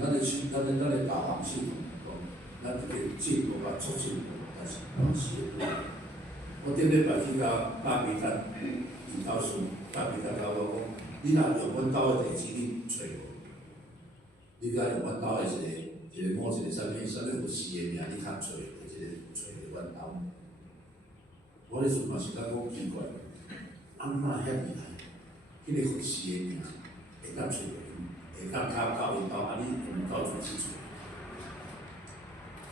咱的导航系统来讲，咱一个进步甲促进，但是是会。我顶礼拜去到巴比塔研究所，巴比塔甲我讲，你若用阮兜的地址，你找无？你甲用阮兜的一个某一个啥物有事的名，你较找找着阮兜。我迄阵嘛是感觉奇怪，安怎遐厉害？迄个护士的名会当找着因，会当靠因兜，啊你用到处去找。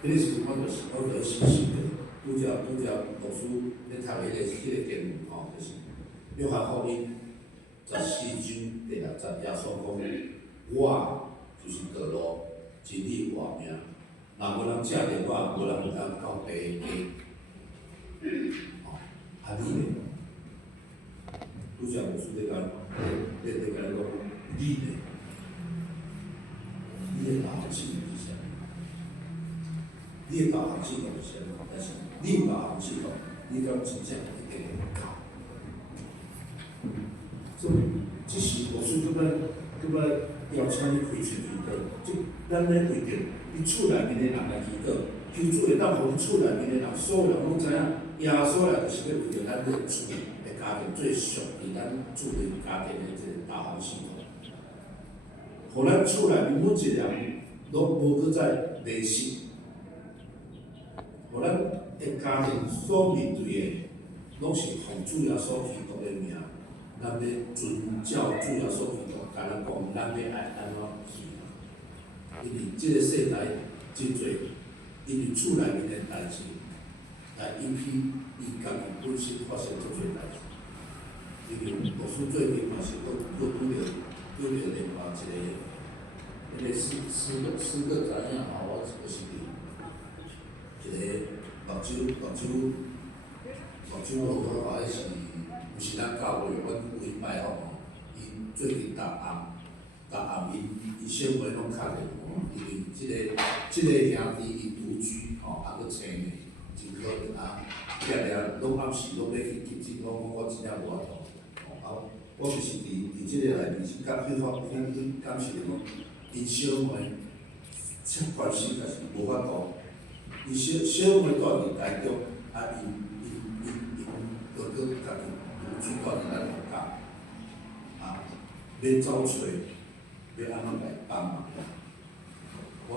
迄个时阵我著是想着，拄则老师咧读迄个经文吼，就是约翰福音14章第6节，耶稣讲：我就是道路、真理、活命。若无人借着我，无人会当到爸家。啊，你呢？拄则老师咧甲咱讲，你呢？你的导航系统是啥？你的导航系统是啥？但是你有导航系统，你敢真正会记得靠？所以，即时老师搁要请你开喙祈祷，即咱咧规定，你厝内面的人来祈祷，求主会当互你厝内面的人，所有人拢知影，耶稣来就是要为着咱个厝的家庭最属于咱主的家庭的这个导航系统，互咱厝内面每一个人拢无搁再迷信，互咱的家庭所面对的，拢是奉主耶稣基督的名，咱要遵照主耶稣基督。甲咱讲，咱要爱安怎去？因为即个世代真侪，因为厝内面的代志，来引起伊家己本身发生足侪代志。因为老师最近嘛是拄着另外一个四个怎样吼，我就是一个目睭好话，迄是毋是咱教会，阮有因摆吼。最近逐暗伊小妹拢敲电话，因为即个兄弟伊独居吼，还佫青年，真可怜啊！常常拢暗时拢要去急诊，我真正无法度。啊，我就是伫即个内面是感受讲，因小妹切关心，但是无法度。伊小妹住伫台中，啊因哥哥家己独居住伫咱楼下。要走找，要安怎来帮忙？我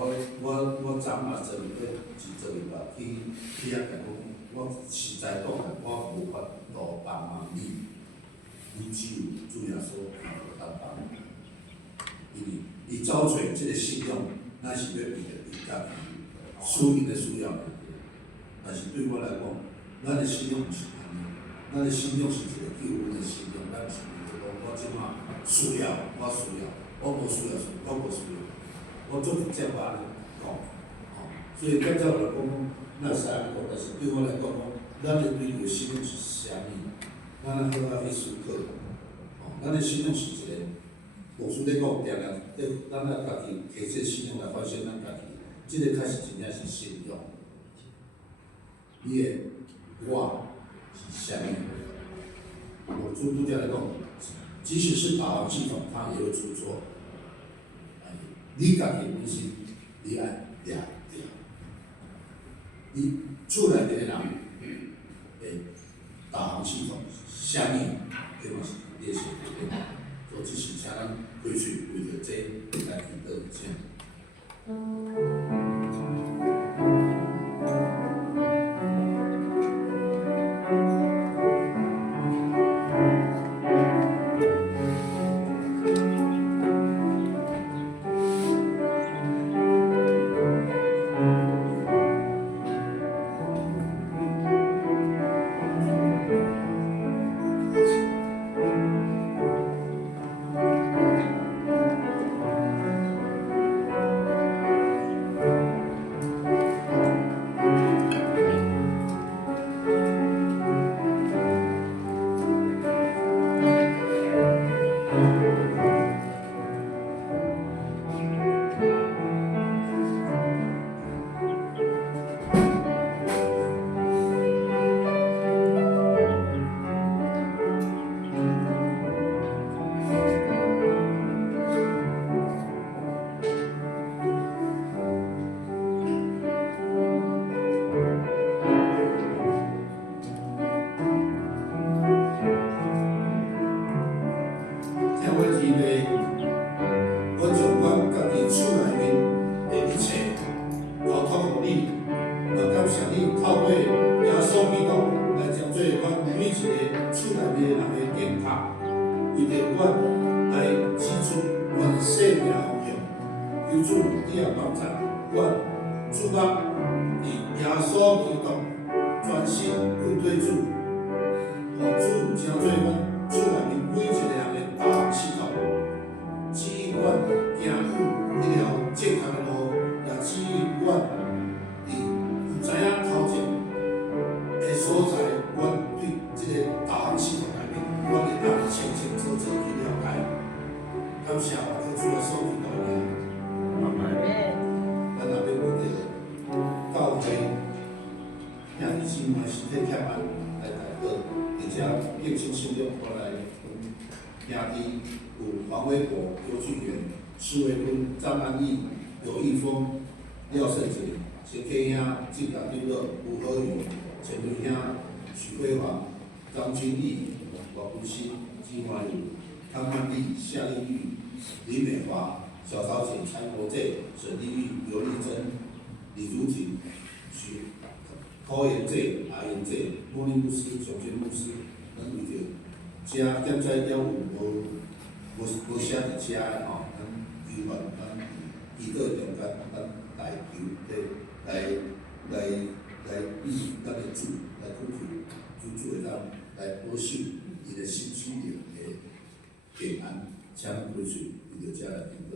昨嘛做一吧，去遐甲讲，我实在讲，我无法度帮忙你，你只有主耶稣能当帮忙。因为伊走找即个信仰，咱是要为着伊家己属灵的需要。但是对我来讲，咱的信仰毋是安尼，咱的信仰是一个救恩的信仰，咱是为着讲我即马。需要，我需要，我无需要，我无需要，我做直接话咧讲，所以较早来讲，咱是安尼讲，但是对我来讲，咱的追求信仰是啥物？咱好好去思考，咱的信仰是一个，无需咧讲定定，咱家己提这信仰来反省咱家己，即个开始真正是信仰。你的我是啥物？我拄则来讲。即使是导航系统，它也会出错。你家己本身，你爱抓着，你厝内面的人的导航系统啥物，对嘛是列些对的。所以即是请咱回去为着这来祈祷一下。听阮姊妹，我将阮家己厝内面的一切交托予你，也感谢你透过耶稣基督来将做阮每一个厝内面的人的健康，为着阮来指出阮的生命方向。求主你也帮助阮主目伫耶稣基督专心归对主，互主成做阮厝内面每一个人的导航系统，指引阮行迄条正确的路，也指引阮伫毋知影头前的所在，阮对即个导航系统内面，阮会当清清楚楚去了解。感谢我主耶稣基督的名。咱若要为着教会兄弟姊妹身体欠安来祷告，而且应心心中我来兄弟有黄伟国、邱俊元、施维坤、张安义、刘义峰、廖胜杰、陈克兄、郑达定乐、吴和宇、陈瑞兄、许辉煌、张君义、王福兴、金华宇、汤曼丽、夏丽玉、李美华、小朝鲜、蔡国正、沈丽玉、刘丽珍、李竹婷、许柯延正、阿延正、茉莉牧师、熊娟牧师，咱为着遮点在了有无写伫遮的吼，咱希望咱祈祷中间，咱来求来与咱的主来恳求，主会当来保守伊的心心灵的平安，请归顺为着遮来祈祷。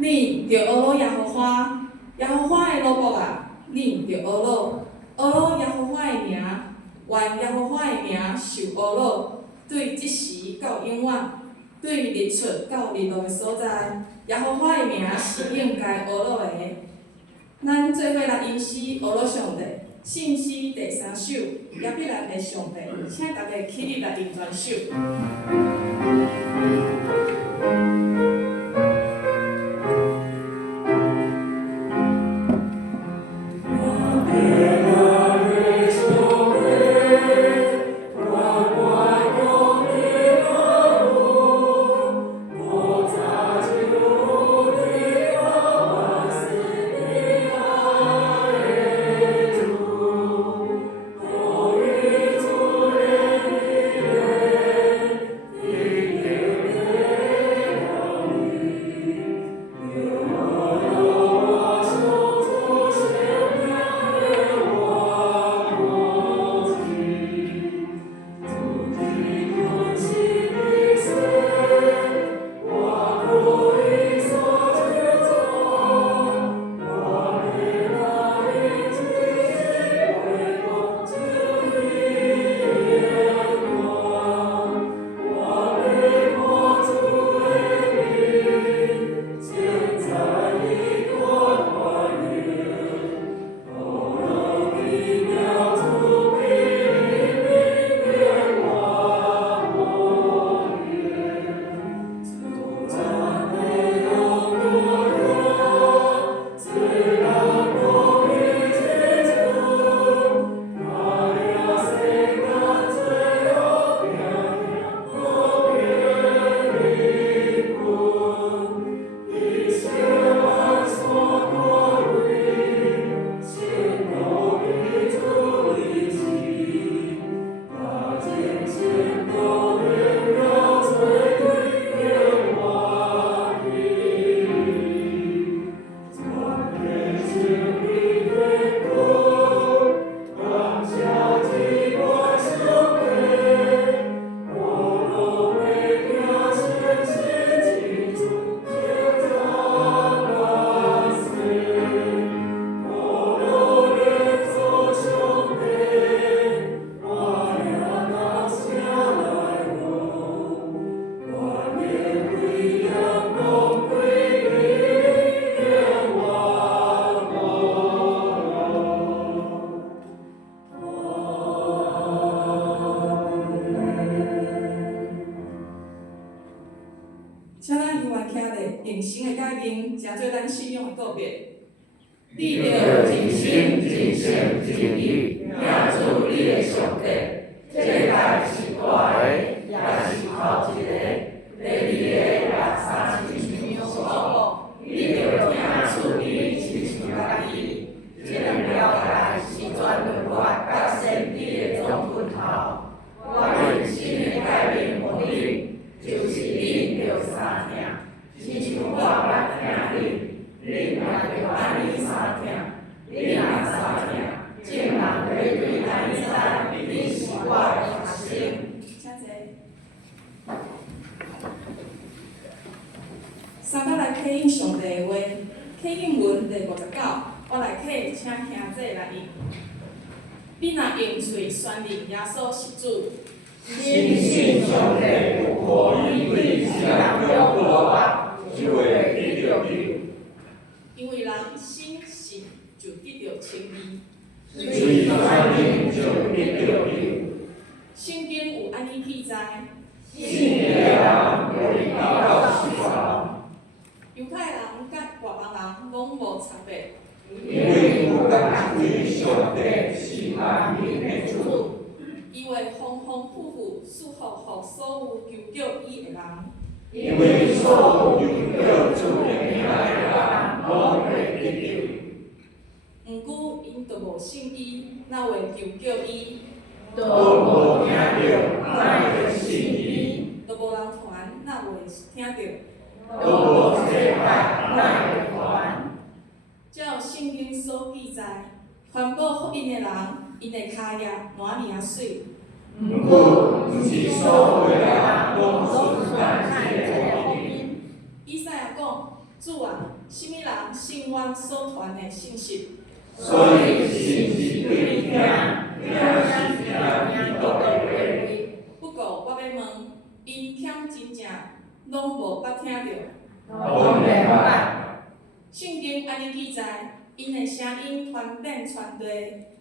你着学老耶和华，耶和华的奴仆啊，你着学老耶和华的名，愿耶和华的名受学老，对即时到永远，对日出到日落的所在，耶和华的名是应该学老的。咱做伙来吟诗学老上帝，信诗第3首，也必来陪上帝，请大家起立来吟全首。请咱永远徛咧用心的改变，诚做咱信仰的告别。你着尽心、尽性、尽意，领出你的上帝，这代是大个，也是头一个，第二个也三亲像好，你着听出伊亲像家己，这两条代是全人类甲先知的总分头。我用心的改变互你，就是你着三听，亲像我捌听你，你若着安尼三听，你若三听，众人会对安尼知，你是我的学生。请坐。三甲来启应上帝的话，启应文第59，我来启，请兄弟来应。你若用嘴宣认耶稣是主，深信上帝有互伊对世人中无法，就会得着救。因为人先信就得着称义，嘴宣认就得着救。圣经有安尼记载，信的人会达到死亡。犹太人甲外邦人拢无差别，因为有甲对上帝是万民的主。伊会丰丰富富赐福予所有求救伊的人。因为所有用着主的名的人，拢会得救。毋过因着无信伊，哪会求救伊？都无听着，哪会信伊？都无人传，哪会听着？都无这摆，哪会传？照圣经所记载，传播福音的人，因的骹业哪尔啊水？毋过，毋是所有人拢顺传这个福音。以赛亚讲：主啊，我所传的信息。所以信息对听，听是听基督的话。不过我要问，因欠真正拢无捌听到。都明白。圣经安尼记载，因的声音传遍全地。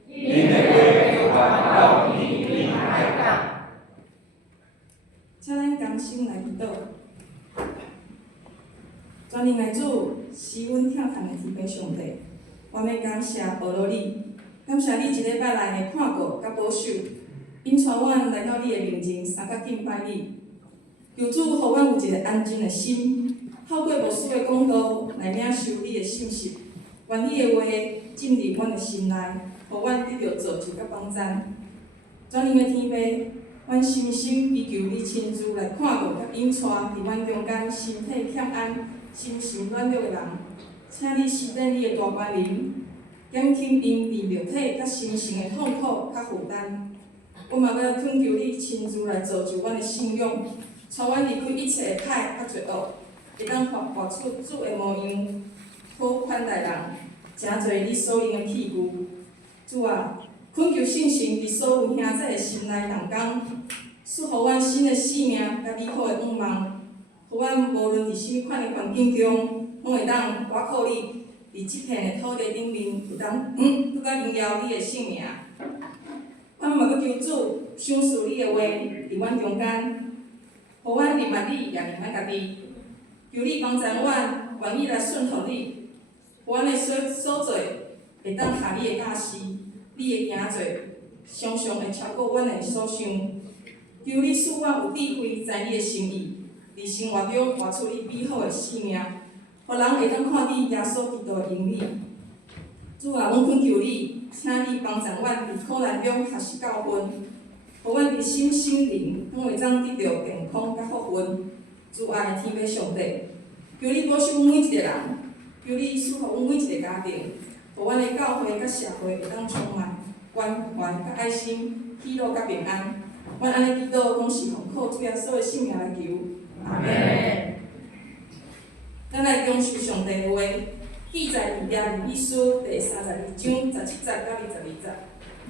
因的话传到天边海角。请咱甘心来祈祷。全能的主，是阮疼痛的天父上帝，我要感谢保罗你，感谢你一礼拜来的看顾甲保守，引带阮来到你的面前，三甲敬拜你。求主，互阮有一个安静的心，透过无私的讲道来领受你的信息，愿你的话进入阮的心内，互阮得到造就甲帮赞。全能的天父，阮深深祈求你亲自来看顾甲引带伫阮中间身体欠安、心神软弱的人，请你施展你的大权能，减轻因伫肉体甲心神的痛苦甲负担。我嘛要恳求你亲自来造就阮的信仰，带阮离开一切的歹甲罪恶，会当活出主的模样，好款待人，诚侪你所用的器具。主啊，恳求圣神伫所有兄弟的心内动工，赐予阮新的生命甲美好的愿望，互阮无论伫甚物款的环境中，拢会当倚靠你，伫即片的土地顶面，会当搁较荣耀你的性命。阮嘛要求主赏赐你的话伫阮中间，互阮认识你，也认识家己。求你帮助阮，愿意来顺服你，互阮的所做会当合你的教示，你的行做常常会超过阮的所想。求你赐阮有智慧，知你的心意，伫生活中活出你美好的生命，互人会当看见耶稣基督的荣美。主啊，阮恳求你，请你帮助阮伫苦难中学习教训，互阮伫心灵拢会当得到健康甲福分。主爱的天父上帝，求你保守阮每一个人，求你赐予阮每一个家庭，互阮的教会甲社会会当充满关怀甲爱心、喜乐甲平安。阮安尼祈祷，拢是奉靠主耶稣的圣名来求。阿门。咱来重视上帝的话。记载伫耶利米书第32章17节到22节，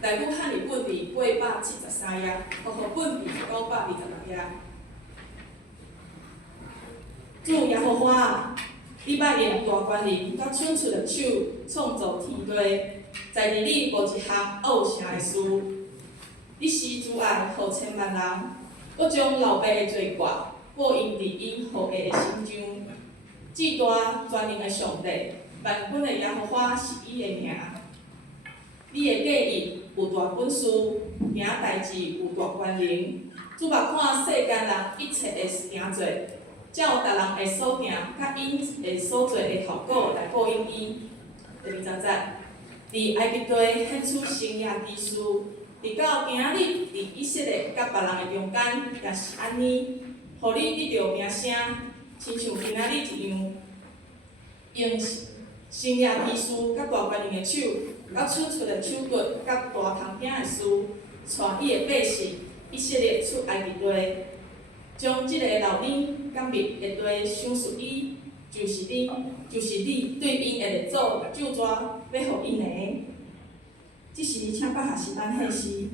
内部汉语本伫873页，和合本伫926页。主耶和华啊，你捌用大权能甲伸出的手创造天地，在伫你无一项恶成的事。你施慈爱予千万人，搁将老爸的罪过报应伫因后裔的心中。至大全能的上帝，万军的耶和华是伊的名。你的计议有大本事，行代志有大权能。主目看世间人一切的行做，照逐人的所行甲因的所做的效果来报应伊。第20节，伫埃及地献出生业之事，直到今日伫以色列甲别人的中间也是安尼，互你得到名声，亲像今仔日一样，用生业之事甲大权能的手，甲伸出的手骨甲大汤饼的事，带伊的百姓以色列出埃及地，将即个老人甲灭的地赏赐伊，就是你对因的列祖咒诅要互因的。即时请百下时班献诗。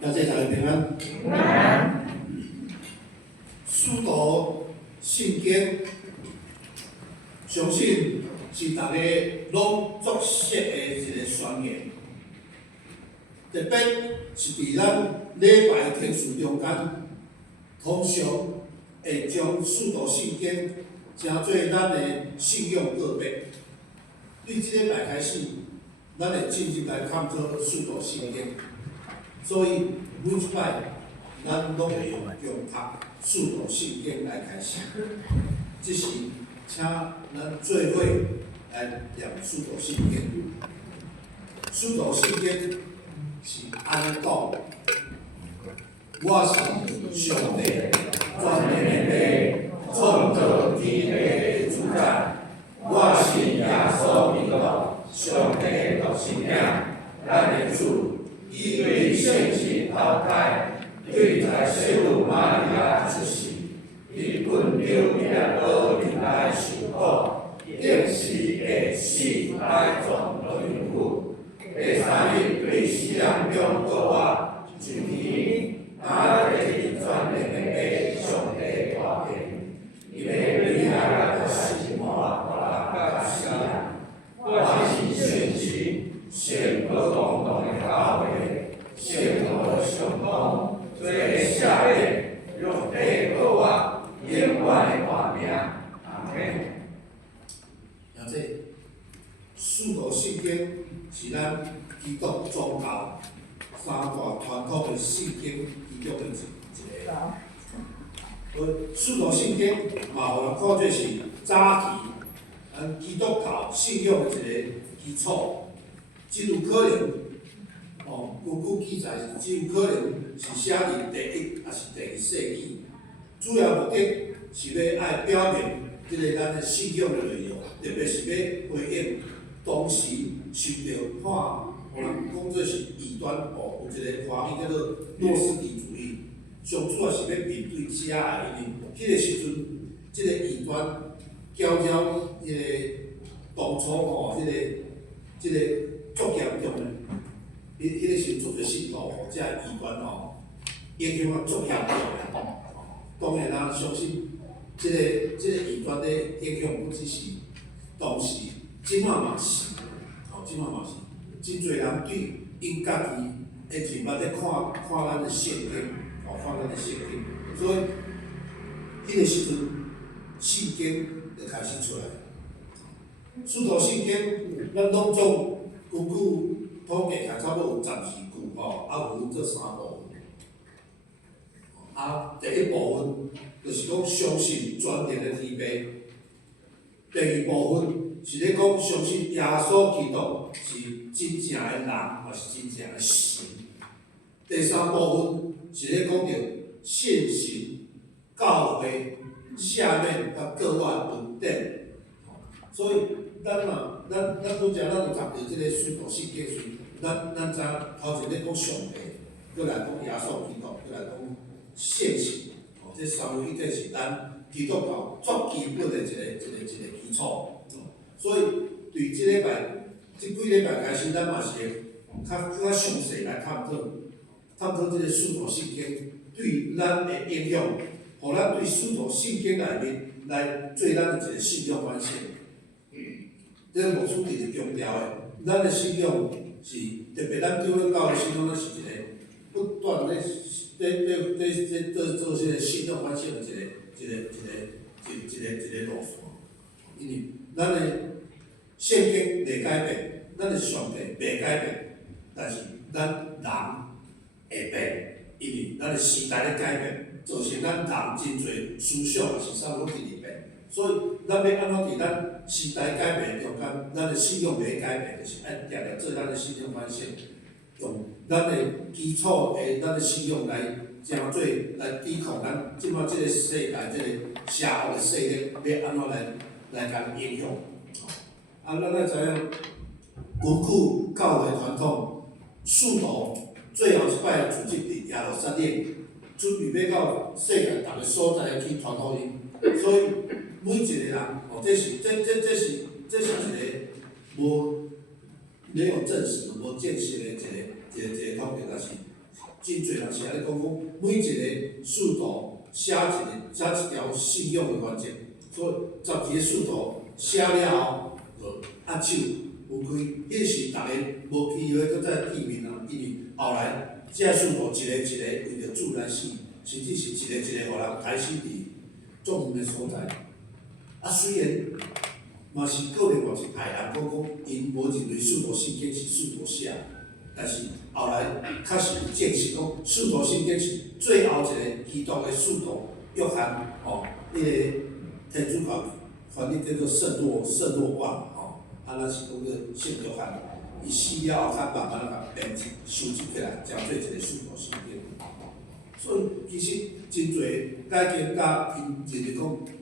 感谢大家平安。平安。书读圣经，相信是大家拢作识的一个宣言。特别是伫咱礼拜天数中间，通常会将书读圣经称做咱的信仰告白。对即礼拜开始，咱会进入来探讨书读圣经。所以每一摆，咱拢会用读书读圣经来开始。即时，请咱做伙来念书读圣经。书读圣经是安尼讲：我是上帝全能的创造天地的主宰。我信耶稣基督，上帝独生子，咱的主。伊为圣子投胎，对在圣母玛利亚出世，伊本着命落人来受苦，定是会死来从轮回。第三日对死人中复活，就天拿着伊全能的上帝大权，伊要厉害个是满甲死人。我是圣子，圣不动动的教会。圣徒相通，做下列，用地好我永远的画名。阿门。了解，书读圣经是咱基督宗教三大传统的圣经其中的一个。书读圣经嘛，互人看做是早期咱基督教信仰的一个基础，真有可能。根据记载，只有可能是写伫第1还是第2世纪。主要目的是要爱表明即个咱的信仰的内容，特别是要回应当时受到判，互人讲做是异端有一个话语叫做诺斯底主义。上主要是要面对遮个，因为迄个时阵，即个异端搅迄个当初即个足严重的。迄个时阵的信徒，遮异端影响啊足严重的。当然啦，相信即个异端的影响不只是当时，即马嘛是，即马嘛是，真侪人对因家己的嘴巴在看咱的圣经，看咱的圣经，所以迄个时阵圣经就开始出来。书读圣经，咱拢总根据。统计下差不多有12句有做3部分。第一部分就是讲相信全能的天父。第二部分是咧讲相信耶稣基督是真正的人，也是真正的神。第三部分是咧讲着现行教会下面甲各外文典。所以咱拄则咱就读到即个书读圣经时，咱知头前咧讲上帝，再来讲耶稣基督，再来讲现行，这三位一体是咱基督教最基本的一个基础。所以对即礼拜，即几礼拜开始，咱嘛是会较详细来探讨即个书读圣经对咱的影响，互咱对书读圣经内面来做咱的一个信仰反省。这个牧师一直强调的，咱的信仰是特别咱教会教的信仰，咱是一个不断咧做些信用反省的一个路线，因为咱的圣经袂改变，咱的上帝袂改变，但是咱人会变，因为咱的时代咧改变，造成咱人真侪思想也是啥拢直直变，所以咱要安怎伫咱时代改变中间，咱的信用袂改变，就是爱定定做咱的信用反省，用咱的基础的咱的信用来正做来抵抗咱即摆即个世代即个社会的势力要安怎来甲影响。咱知影，根据教会传统，使徒最后一摆组织伫耶路撒冷，准备要到世界逐个所在去传福音，所以每一个人，这是一个无没有证实、无见识的一个统计，但是真侪人是安尼讲，每一个使徒写一条信用的原则，所以12个使徒写了后，就按手有开，迄是逐个无机会搁再见面啊，因为后来这使徒一个为着主来死，甚至是一个互人抬死伫众人的所在。虽然嘛是个别外一派人讲因无认为使徒圣经是使徒写，但是后来确实证实讲使徒圣经是最后一个基督的使徒约翰迄个天主教翻译叫做圣若望咱是讲个圣约翰，伊死了后，他慢慢甲编辑收集起来，才做一个使徒圣经。所以其实真侪解经家因认为讲，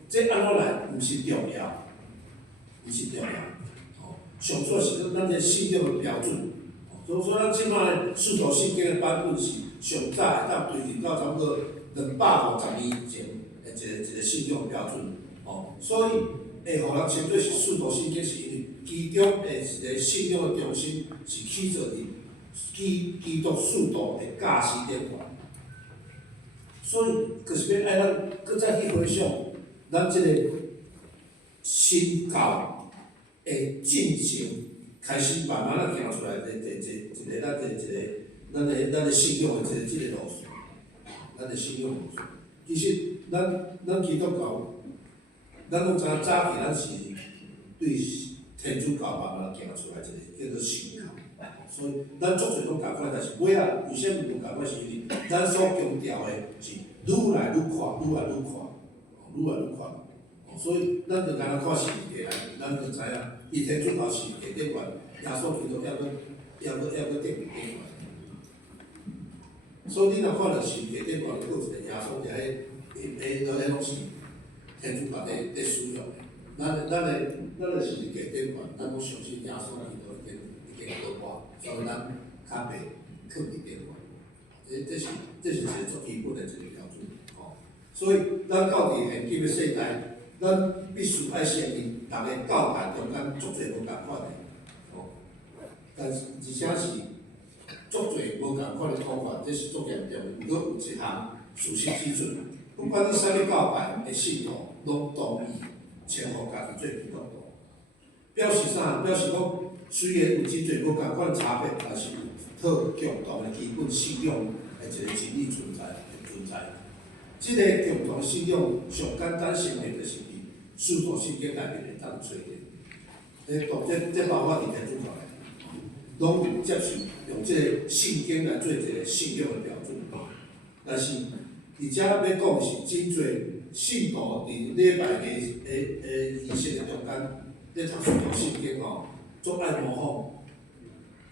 这安怎来毋是重要，毋是重要。上主要是咱个信用的标准。所以说，咱即摆的使徒圣经的版本是上早会当推进到差不多250年前的一个信用标准。所以会互人称作是使徒圣经，是因为其中的一个信用的中心是起做伫基督使徒的教示典范。所以，就是要爱咱搁再去回想咱即个新教的进程，开始慢慢行出来的咱的信用的即个路线，咱的信用路线。其实咱基督教，咱拢知影早期咱是对天主教慢慢行出来一个叫做新教。所以，咱足侪拢共款，但是尾仔为什么无共款？是因为咱所强调的是愈来愈宽，愈来愈宽，愈来愈宽。所以，咱就干那看世界来，咱就知影，伊天主教世界顶悬，耶稣基督还阁顶面顶悬。所以，你若看到世界顶悬，阁有一个耶稣，迄拢是天主教在使用的。咱的世界顶悬，咱拢相信耶稣基督已经倒挂。所以咱较袂刻意变化，这是一个足基本的一个标准。所以咱到伫现今的世代，咱必须爱承认，逐个教派中间足侪无共款的，但是而且是足侪无共款的讲法，这是足严重的。不过有一项事实指出，不管你啥物教派的信徒，拢同意称呼家己做基督徒，表示啥？表示讲。虽然有真侪无共款差别，但是有特共同的基本信仰的一个真理存在。这个共同信仰上简单成立，就是伫使徒圣经内面会当找着。这包括伫天主教内，拢接受用这个圣经来做一个信仰的标准。但是，而且要讲是真侪信徒伫礼拜的仪式的中间，咧读使徒圣經足爱模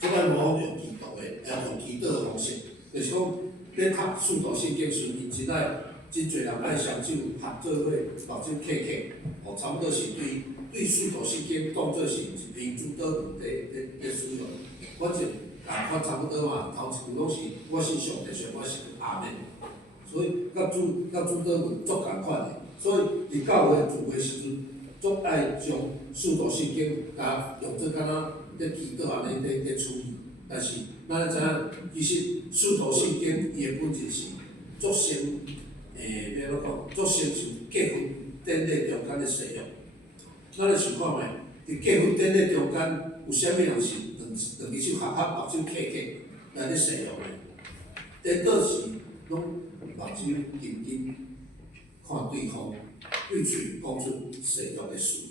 仿用基督的，用基督的方式，就是讲，咧读使徒圣经时，伊真侪人爱双手合做伙，目睭刻，差不多是对使徒圣经当作是一篇主祷文在使用。反正差不多嘛，头一句拢是我是上帝上，我是阿门。所以甲主祷文足共款的，所以伫教会聚会时阵，足爱将使徒圣经用做敢若咧祈祷安尼咧处理。但是咱知影，其实使徒圣经伊的本质是足先要怎讲？足先是结婚典礼中间的使用。咱来想看觅，伫结婚典礼中间有啥物人是两只手合，目睭刻来咧使用的？颠倒是拢目睭紧紧看对方，对嘴讲出誓约的事，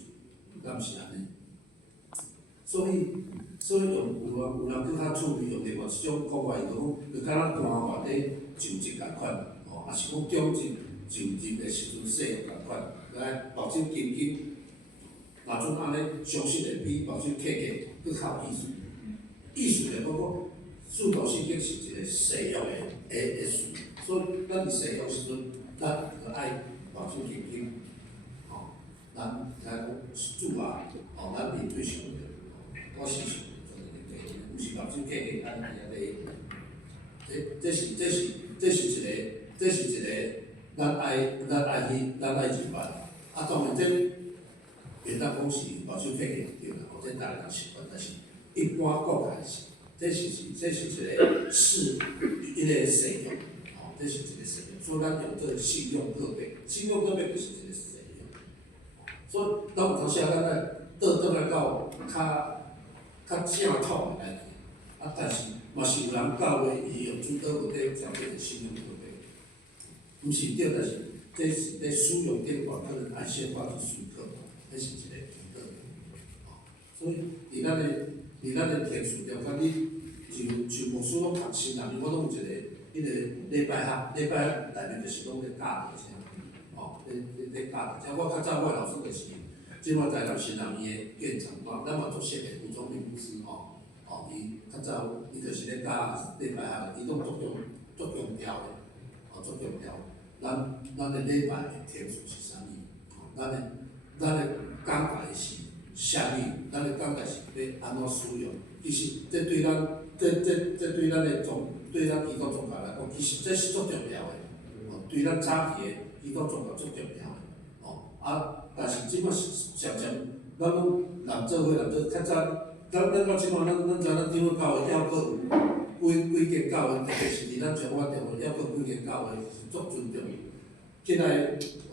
敢毋是安尼？所以有人更较趣味用另外一种讲法，伊就讲，就敢若官话咧就职共款，吼，也是讲中职就职的时阵誓约共款，来目睭紧紧，若准安尼，详细的比目睭客客更较有意思。意思就是讲，四道圣经是一个誓约的事，所以咱伫誓约时阵，咱就爱目睭紧紧，吼，咱听讲主啊，吼，咱面对上帝。我是想，毋是目睭客客安尼安尼，这是一个，咱爱入办。啊，当然这袂当讲是目睭客客对啦，或者逐个人习惯，但是一般国家是，这是一个一个誓约，吼，这是一个誓约，所以咱用做信用告白，信用告白就是一个誓约。所以咱有当时啊，咱倒来到较正统的来去，啊，但是嘛是有人教话伊用主倒有咧条件的信用告白，毋是对，但是这是咧使用典范，可能按宪法去许可，这是一个平等。所以伫咱的天数中，甲你就无所拢读新人，我拢有一个迄个礼拜内面就是拢咧教的啥，吼，咧教的。像我较早我老师就是。即摆台南新南医的院长，咱嘛做熟的胡宗明牧师吼，伊较早伊就是咧教礼拜下，伊拢足强调的，足强调。咱的礼拜的天数是啥物？咱的讲解是啥物？咱的讲解是要安怎使用？其实这对咱对咱的对咱基督宗教来讲，其实这是足重要的，对咱早期的基督宗教足重要的，但是即摆常常，咱人做伙较早，咱到即摆，咱知影长教会还阁有几间教会，特别是伫咱彰化地方，还阁有几间教会是足尊重。现在，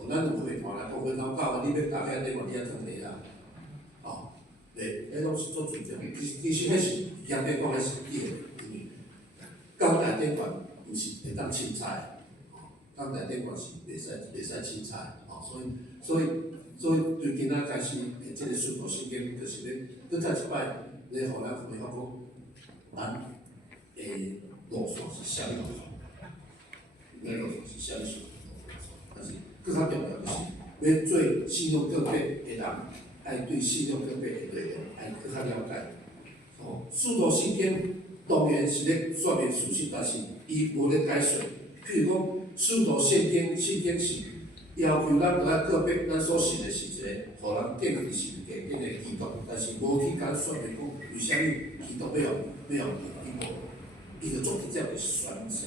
咱有会团来讲，会堂教会你要教遐地方，你也通地啦，对，迄拢是足尊重。其实迄是相对讲，迄是对的，因为教内顶管毋是会当凊彩，教内顶管是袂使凊彩，所以对今仔开始，即个顺道圣经，就是咧，搁再一摆，咧互咱回复讲，咱的路线是啥物路线？咱路线是啥物路线？但是搁较重要就是，要做信用告白的人，爱对信用告白的内容爱搁较了解。顺道圣经当然是咧说明事实，但是伊无咧解说。譬如讲，顺道圣经是。要求咱来告白，咱所信的是一个，互人建立是建立的基督，但是无去甲说明讲为虾米基督要用伊就做直接的宣誓，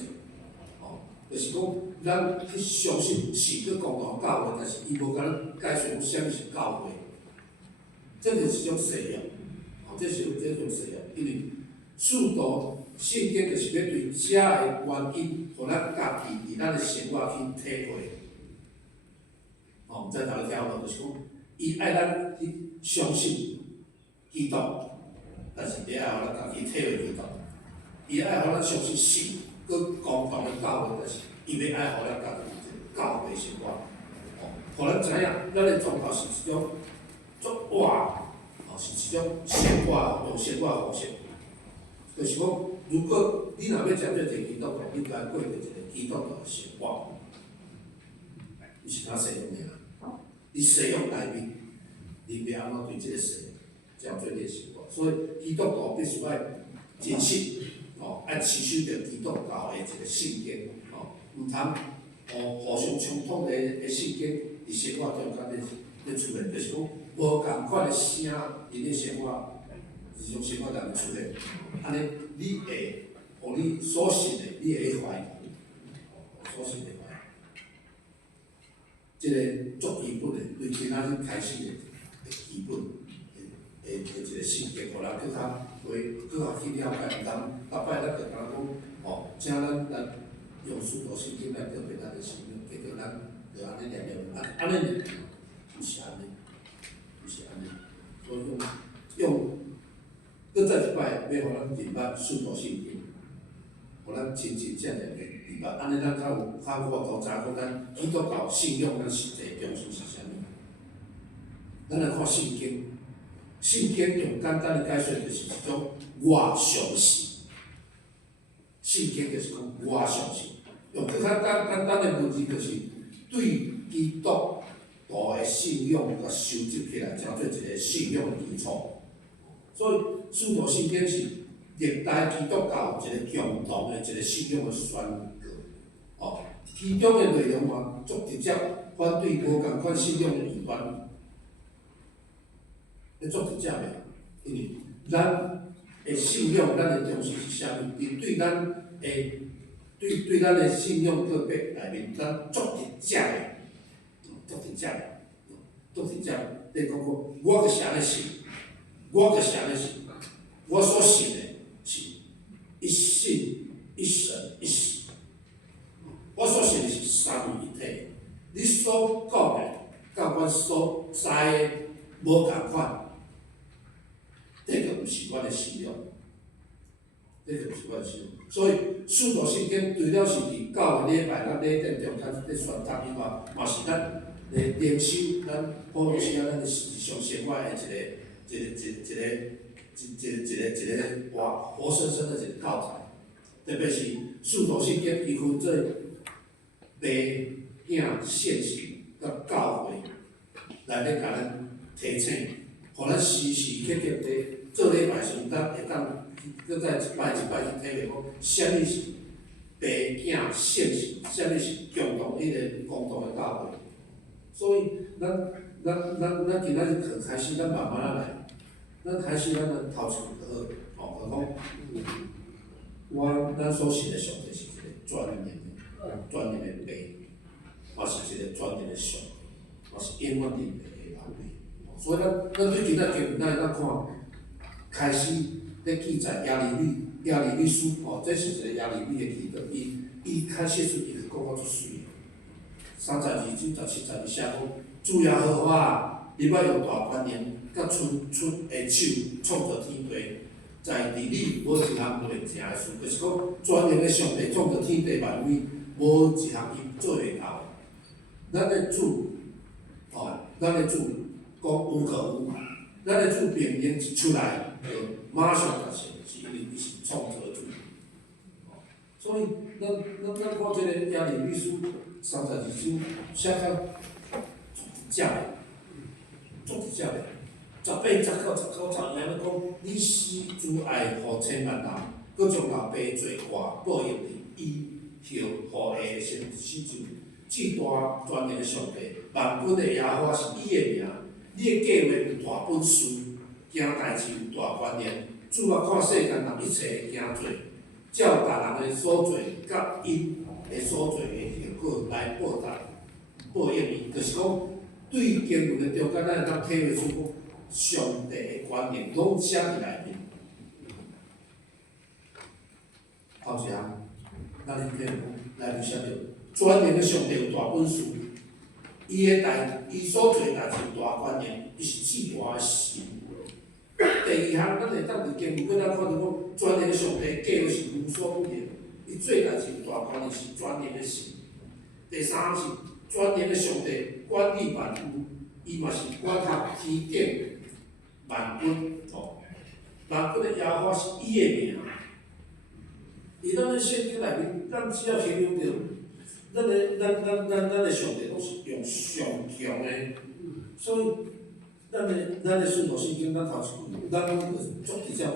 就是讲咱去相信是个共同教会，但是伊无甲咱解释讲虾米是教会，这就是一种誓约，这是一种誓约，因为顺道圣经就是要对遮的原因，互咱家己伫咱的生活去体会。毋知大家听无？就是讲，伊爱咱去相信基督，但是伊爱互咱家己体会基督。伊爱互咱相信神，佮共同的教会，但是伊要爱互咱家己教会生活。互咱知影，咱的宗教是一种足活，是一种生活，用生活方式。就是讲，如果你若要接受一个基督徒，你应该过着一个基督徒的生活，伊是哪使用的啦？你使用内面，你要安怎对这个神交做你的生活？所以基督徒必须要真实，爱持守着基督教的一个圣经，毋通互相冲突的圣经伫生活中间咧出现，就是讲无共款的声，因咧生活日常生活内面出现，安尼你会，互你所信的，你会怀疑，所信的。即个足基本的，对其他人开始的基本的一个圣经，互人更较去了解。毋通逐摆咱就讲请咱用许多圣经来告白咱的生命，结果咱就安尼念，安尼念，毋是安尼，所以用，搁再一摆要互咱明白许多圣经，互咱真正的明吧？安尼咱较我都知讲咱基督教信仰咱实际中心是啥物？咱来看圣经，圣经用简单的解说就是一种我相信，圣经就是讲我相信，用更较简单的文字就是对基督徒的信仰甲收集起来，叫做一个信仰的基础。所以，使徒信经是历代基督教一个共同的一个信仰的宣告。哦，其中的内容嘛，足直接反对无共款信仰的异端，足直接的，因为咱的信仰，咱的重视是啥物？对咱的对咱的信仰个别内面，咱足直接的，足直接的，足直接的。你讲讲，我就是安尼信。我就是安尼信，我所信的是一信一神一死。我所信的是三位一体。你所讲的，甲阮所知的无共款，这个毋是阮的信仰，这个毋是阮的信仰。所以，使徒圣经除了是伫教会礼拜、咱礼典中咱咧宣读以外，嘛是咱咧灵修，咱普罗西亚咱的日常生活的一个活生生的一个教材，特别是使徒圣经，伊分做爸、囝、现行甲教会来咧甲咱提醒，互咱时时刻刻咧做礼拜时，咱会当搁再一摆去体会讲，啥物是爸、囝、现行，啥物是共同的教会。所以，咱今仔日很开始，咱慢慢来。咱开始，咱头前就讲，咱所信的上帝是一个专业的爸，嘛是一个专业的上帝，嘛是永远伫地的老爸。所以咱对今仔经文，咱看开始咧记载亚利米书，这是一个亚利米的记录，伊开始出伊讲我出水，32至17节伊写讲，主耶和华，你要用大权能。甲伸出的手创造天地，在地里无一项袂成的事，就是讲全能的上帝创造天地万物，无一项伊做袂到的。咱的主，咱的主讲有就有，咱的主明言一出来，就马上达成，是因为伊是创造主。所以，咱看这个亚利米书32章，写较足直接的。18、19、20安尼讲，你施主爱互千万人，佮将老爸罪化报应伫以后互下的先始就。至大全能的上帝，万军的耶和华是你的名，你的计划有大本事，行代志有大权能。主啊，看世间人一切行罪，照大人的所做，甲因的所做的后果来报应伊，就是讲对经文的中间，咱会当体会出讲。上帝的观念拢写伫内面。头一项，咱里面内面写着，全能的上帝有大本事，伊所做代志有大权能，伊是至大的神。第二项，咱会当伫经文咱看到讲，全能的上帝计划是无所不能，伊做代志有大权能是全能的神。第三是全能的上帝管理万物，伊嘛是管辖天顶。万军，万军的耶和华是伊的名。伊咱咧圣经内面，咱只要形容着，咱的上帝拢是用上强的，所以咱的顺徒圣经，咱头一句，咱足直接讲，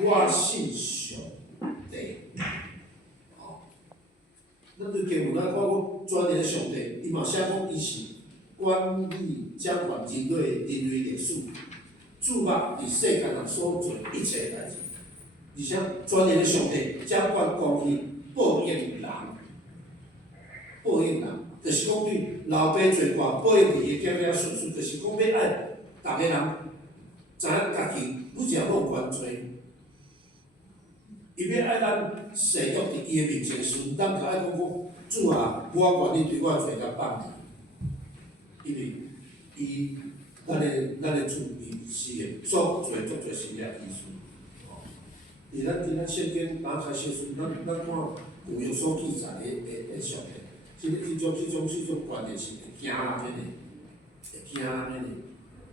我信上帝。咱对经文咱看讲，全能的上帝，伊嘛写讲伊是管理掌管人类历史。主捌伫世间人所做一切代志，而且全能的上帝掌管公义，报应人，就是讲对老爸做官，报应伊的囝仔顺顺，就是讲要爱逐个人知影家己愈食好关做，伊要爱咱生育伫伊的面前时，咱就爱讲主啊，我愿意对我的罪甲放弃，因为伊咱的主。是的，所做足侪是了意思。而咱今仔圣经打开圣书，咱看古有所记载的上帝，这种观念是会惊人的，会惊人的。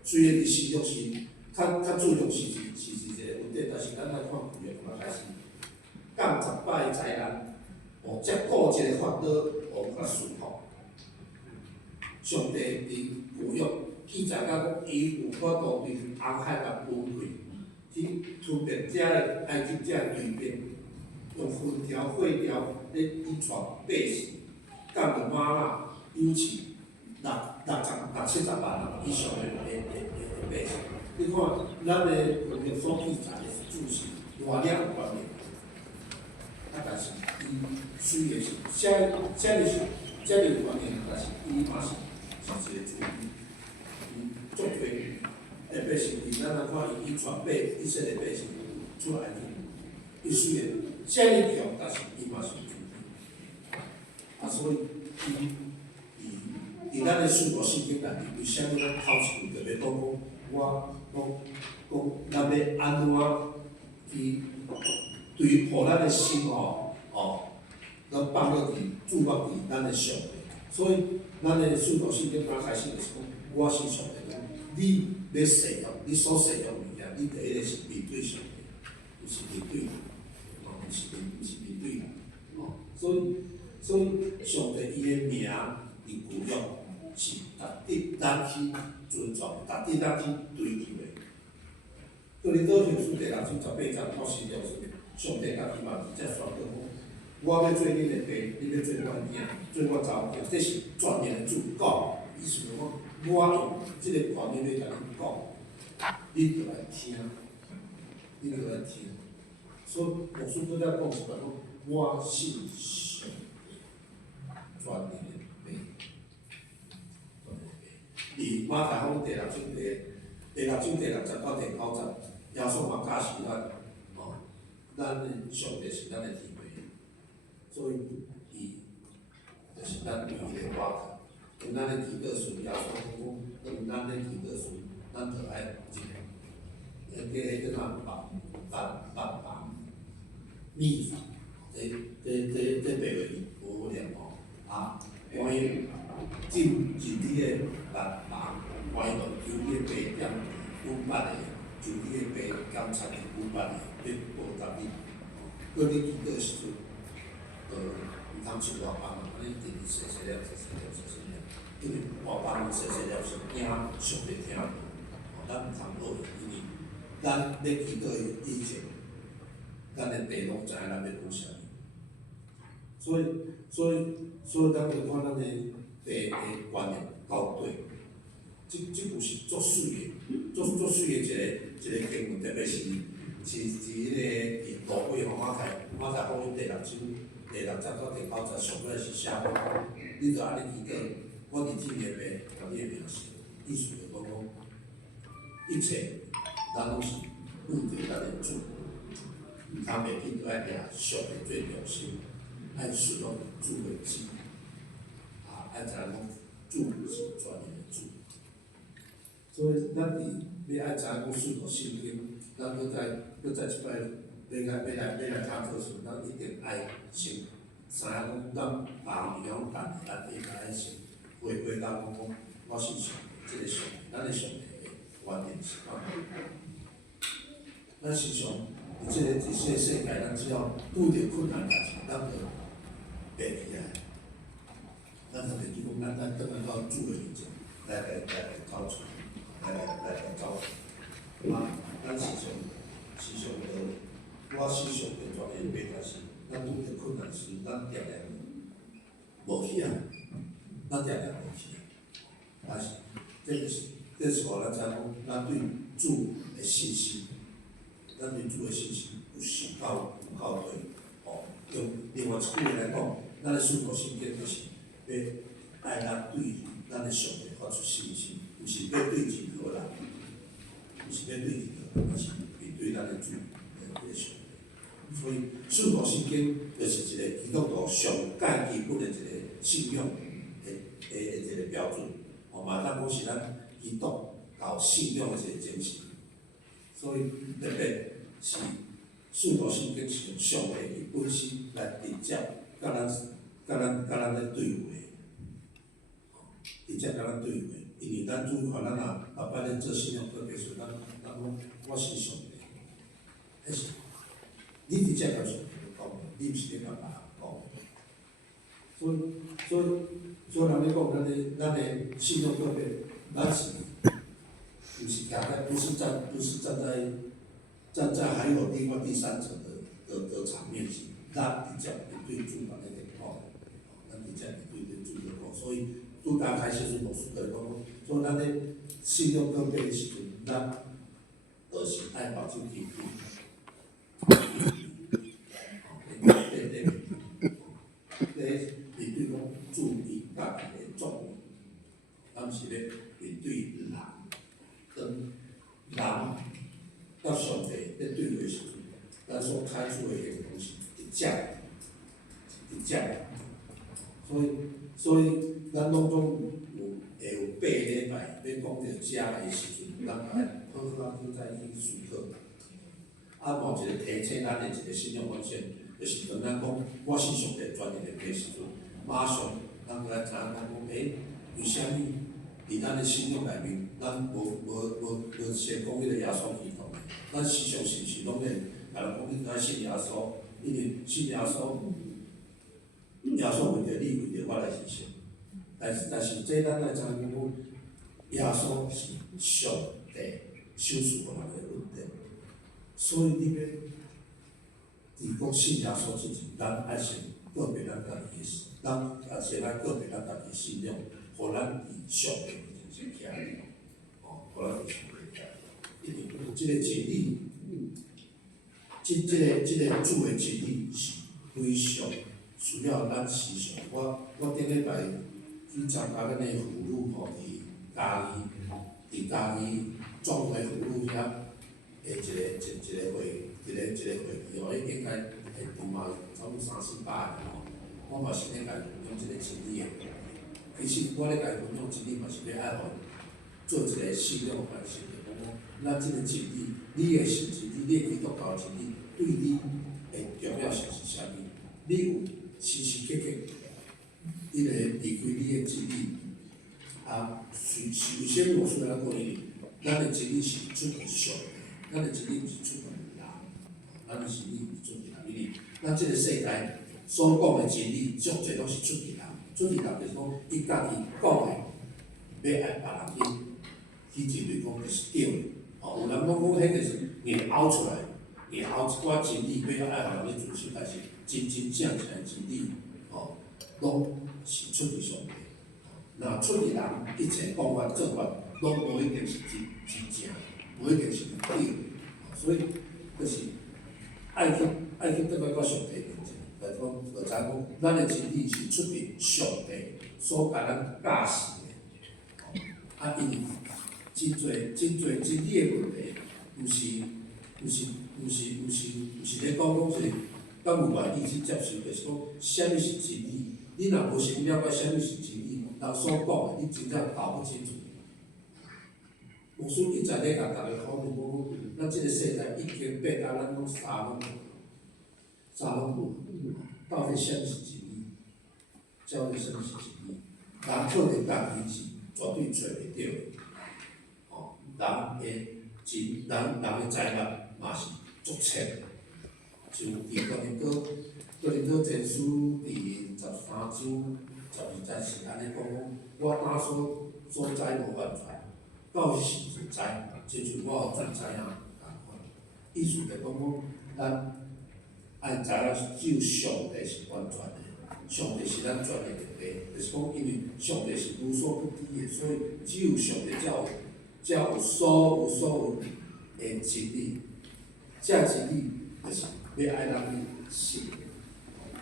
虽然伫新约时，较注重是一个问题，但是咱来看旧约，嘛开始降10摆的灾难，才顾一个法老，较顺服。上帝伫旧约记载讲，伊有法度对红海甲分开，去分别遮个埃及遮个对边，用分条血条咧依带百姓，降着玛纳，有钱60-70万人以上的百姓。你看，咱的旧约所记载的主是偌了有观念，但是伊虽然是遮个有观念，但是伊嘛是一个伊作为百姓，咱来看伊传以色列百姓出来的，伊虽然遮个强，但是伊嘛是主义。所以伫咱的生活圣经内面，为啥物咱头一句特别讲咱要安怎去对互咱的心咱放落伫注目伫咱的上帝。所以咱的生活圣经刚开始就是讲，我是上帝，你要使用你所使用物件，你第一个是面对上帝，不是面对人，不是面对人。所以上帝伊的名伫旧约是值得咱去尊重，值得咱去追求的。哥林多前书第6章18章到10条说，上帝甲伊嘛直接宣告讲，我要做恁的爸，你要做我的囝，做我查某囝，这是全面的主讲。意思是讲，我用即个权利要甲你讲，你着来听，你着来听。所以牧师搁再讲一摆讲，我信上帝，全面的爸。伫马太福音第6章第60到第90节，耶稣嘛教示咱的上帝是咱的天父，所以伊就是咱唯一的挂靠。用咱的祈祷书，耶稣讲，用咱的祈祷书，咱着爱一个叫做放秘法，这白话无好念关于进你的关于求你的白点分班的，求你的白检查分班的，这无答你。搁你祈祷时阵，毋通出外邦，安尼直直细了，因为外邦细了是惊上帝听到，咱毋通学的，因为咱咧祈祷以前，咱的爸拢知影咱要讲啥物。所以咱就看咱的爸的观念到对，这句是足水的，足水的一个经文，特别是迄个路尾马太福音第6章第60到第90节，上尾是写讲，你着安尼祈祷，我伫天的爸，甲你的名字，意思就讲一切咱拢是按照咱的主，毋通袂记着爱掠上帝最重心。爱顺从主的旨，爱知影讲主是全面的主，所以咱要爱知影讲顺从圣经，咱搁再一摆要来探讨时，咱一定爱先知影讲咱别人讲咱应该爱先回答讲我是上帝，这个上帝，咱的上帝的观念是啥？咱时常伫这个世界，咱只要拄着困难代志，咱就爬起来，咱就袂记讲，咱倒来到主的面前，来交出，来交出。咱时常我时常对全面白，但是咱拄着困难时，咱常常无起来，咱常常无起来。但是这是互咱知影讲，咱对主的信心，咱对主的信心有够对。用另外一句话来讲，咱的生活圣经就是要爱咱对咱的上帝发出信心，毋是要对任何人，毋是要对任何人，而是面对咱的主，上帝。所以生活圣经就是一个基督徒上介基本的一个信仰的一个标准，嘛当讲是咱基督教信仰的一个精神。所以特别是。生活圣经是用上帝伊本身来直接咱咧对话，直接甲咱对话，因为咱主看咱若摆咧做信用个别时，咱讲我是上帝，迄是你直接甲上帝讲，你毋是咧甲别人讲。所以人咧讲，咱的信用个别，咱是不是站在站在还有另外第三层的场面是，咱直接面对主管咧讲，咱直接面对主管讲，所以拄刚开始是老师在讲，所以咱咧信用个别的时阵，咱就是爱保证体面对讲注意家己的作为，咱是咧面对人，跟人甲上帝咧对话时阵，咱所开出的行动是直接，所以咱拢总会有8礼拜要讲到遮的时阵，咱爱好好再去思考。冒一个提醒咱的一个信用风险，就是当咱讲我是上帝专业的时阵，马上咱来知影讲为虾米伫咱的信用内面，咱无先讲迄个耶稣基督，咱时常是毋是拢咧甲人讲你该信耶稣，因为信耶稣，耶稣为着你，为着我来牺牲。但是这咱来知影讲，耶稣是上帝手术互人的问题。所以你要伫讲信耶稣之前，咱爱先个别咱家己的，咱先来个别咱家己的信仰，互咱伫上帝面前先徛咧，互咱伫上帝徛。因为即个真理，即个主的真理是非常需要咱时常。我顶礼拜去参加咱的妇女吼，伫嘉义总会妇女遐。一个会，一个会议哦，伊应该会拄嘛差不多3、400个吼。我嘛是咧家分享即个真理的。其实我咧家分享真理嘛是要爱互做一个信仰反省的，讲咱即个真理，你的信真理，你的基督教真理，对你的重要性是啥物？你有时时刻刻，伊个离开你的真理，是有些老师来讲，因为咱的真理是出于上帝。咱的真理毋是出于人，咱的真理毋是出于人，因为咱即个世界所讲的真理，足侪拢是出于人。出于人就是讲，伊家己讲的，要爱别人去认为讲就是对的。有人讲迄个是硬凹出来，硬凹一寡真理，要爱互人去遵守，但是真正正的真理，拢是出于上帝。若出于人，一切讲法做法，拢无一定是真正。无一定是对的，所以就是爱去倒来到上帝面前来讲，就知讲咱的真理是出于上帝所甲咱教示的。因为真侪真理的问题，毋是咧讲是敢有愿意去接受，就是讲啥物是真理。你若无先了解啥物是真理，人所讲的你真正搞不清楚。牧师一直咧甲大家考虑讲，咱即个世界已经变啊，咱拢三拢无，到底啥物是真理？到底啥物是真理？人可能家己是绝对找袂着的，人的财力嘛是足切的，像伫哥林多前书第13章12节是安尼讲，我打所在无犯罪。到时就知，亲像我有知影共款。意思就讲咱爱知影只有上帝是完全的，上帝是咱全的地，就是讲因为上帝是无所不知的，所以只有上帝才有所有的真理。这真理就是要爱咱去信，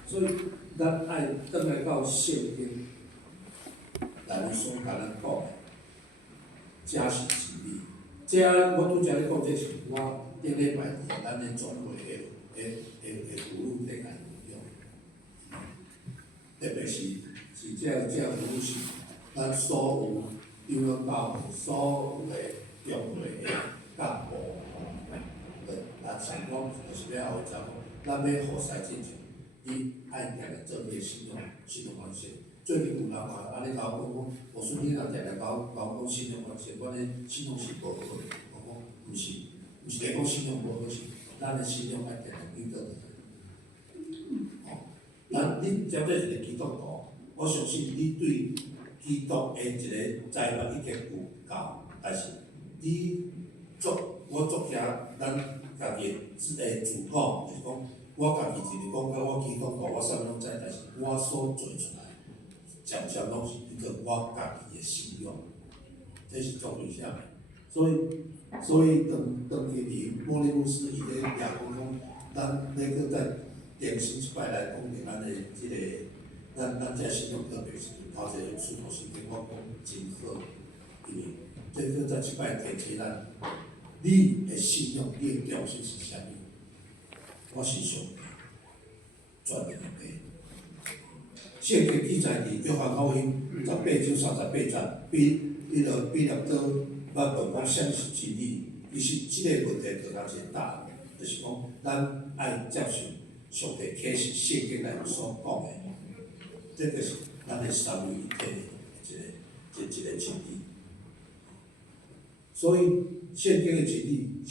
所以咱爱倒来到圣经来所甲咱讲的。这是真理。这我拄则咧讲，这是我顶礼拜伫咱的总会的妇女在甲分享，特别是这妇女是咱所有长老教会所有的教会的干部，咱想讲就是要后讲，咱要互使进前，你爱定定做你的信用关系。最近有人嘛，安尼甲我讲，我孙女若定定甲我讲信用关系，阮的信用是无好的。我讲毋是咧讲信用无好，是咱的信用爱定定记得。咱你只做一个基督徒，我相信你对基督的一个栽培已经有够，但是你我作者，咱家己自讲，就是讲我家己就是讲，我基督徒，我啥物拢知，但是我所做出来，常常拢是一个我家己的信用，这是重要啥物？所以当今日莫里乌斯伊咧也讲讲，咱那个在定心一摆来讲明咱的即个，咱这信用特别是头一个出头是跟我讲真好，因为这个在一摆提起咱，你的信用，你的调性是啥物？我是上帝专门的爸。圣经记载伫约翰福音18章38节，比了做捌问讲啥是真理？其实即个问题就当是答案，就是讲咱爱接受上帝启示圣经内所讲的，这就是咱的三位一体的一个真理。所以圣经的真理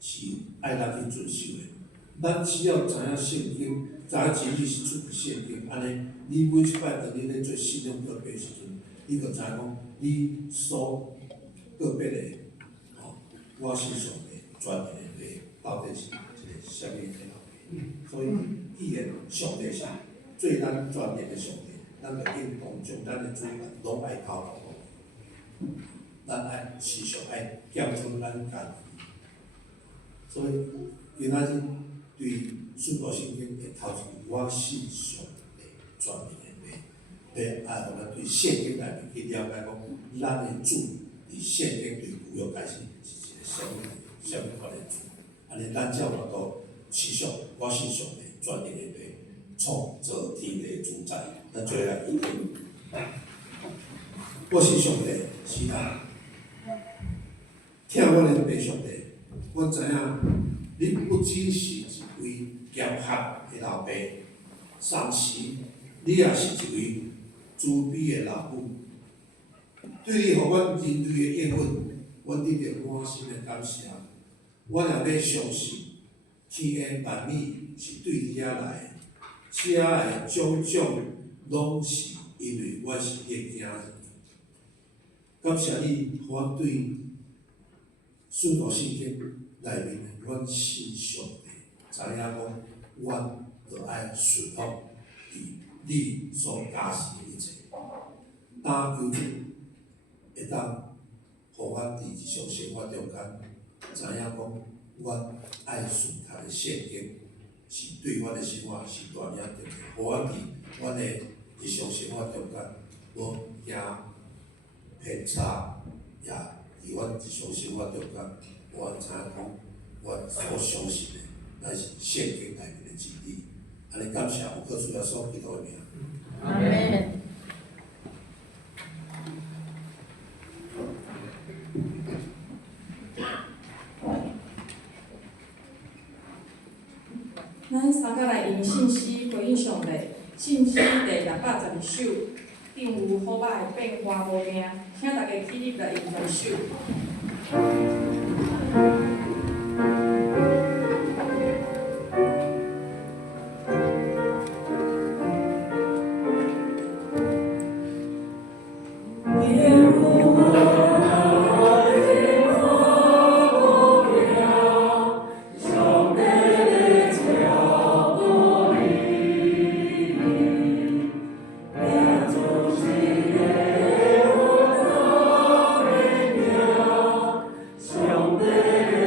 是爱咱去遵守的。咱只要知影圣经，知影真理是出自圣经，安尼你每一摆当你咧做信用个别时阵，你就知影讲你所个别的，我是上帝专门的爸，到底是一个啥物体老爸？所以既然上帝是最咱专业的上帝，咱就应当将咱的主权拢爱交到我，咱爱时常爱检讨咱家己。所以今仔日对顺道圣经的头一句，我信上帝专业的爸，要互咱对圣经内面去了解讲，咱的主伫圣经对旧约开始是一个啥物款的主，安尼咱才有法度时常我信上帝专业的爸，创造天地主宰，咱做来一定。我信上帝是啊，听我的爸上帝，我知影你不只是一位严苛的老爸，同时你也是一位慈悲的老母。对你互阮人类的应允，阮得着满心的感谢。阮也要相信，天恩万美是对你遐来的，这的种种拢是因为阮是你的囝儿。感谢你，互阮对顺道圣经内面的阮信上帝，知影讲，阮着爱顺服你所加持的一切。但求主会当，互阮伫日常生活中间，知影讲，阮爱顺读的圣经，是对阮的生活是大领重要，互阮伫阮的日常生活中间，无惊偏差，也伫阮日常生活中间，阮知影讲，阮所相信的，乃是圣经内面的真理。安尼感谢有靠主耶稣基督的名。阿门。咱三个来用信息回应上帝。信息第612首，定有好歹变化无惊，请大家起立来应这首。上帝。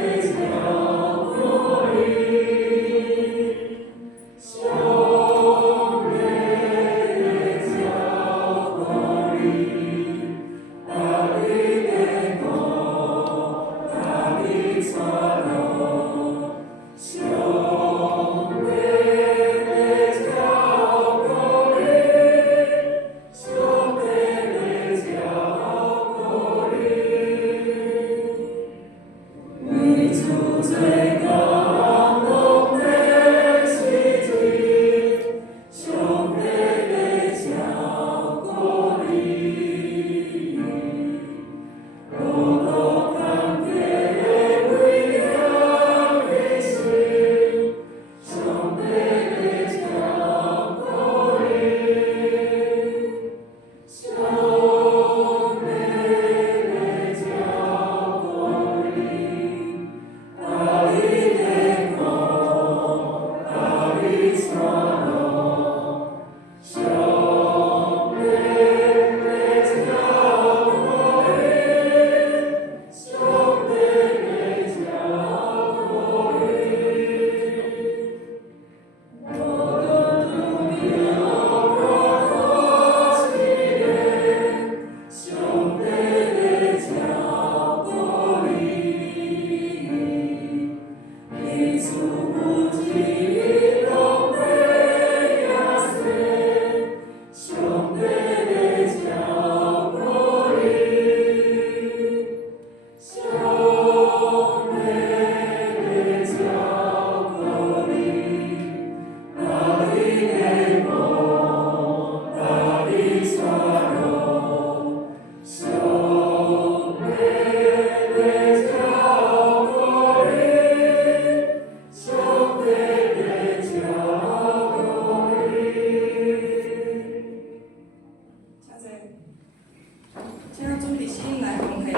理性来分配，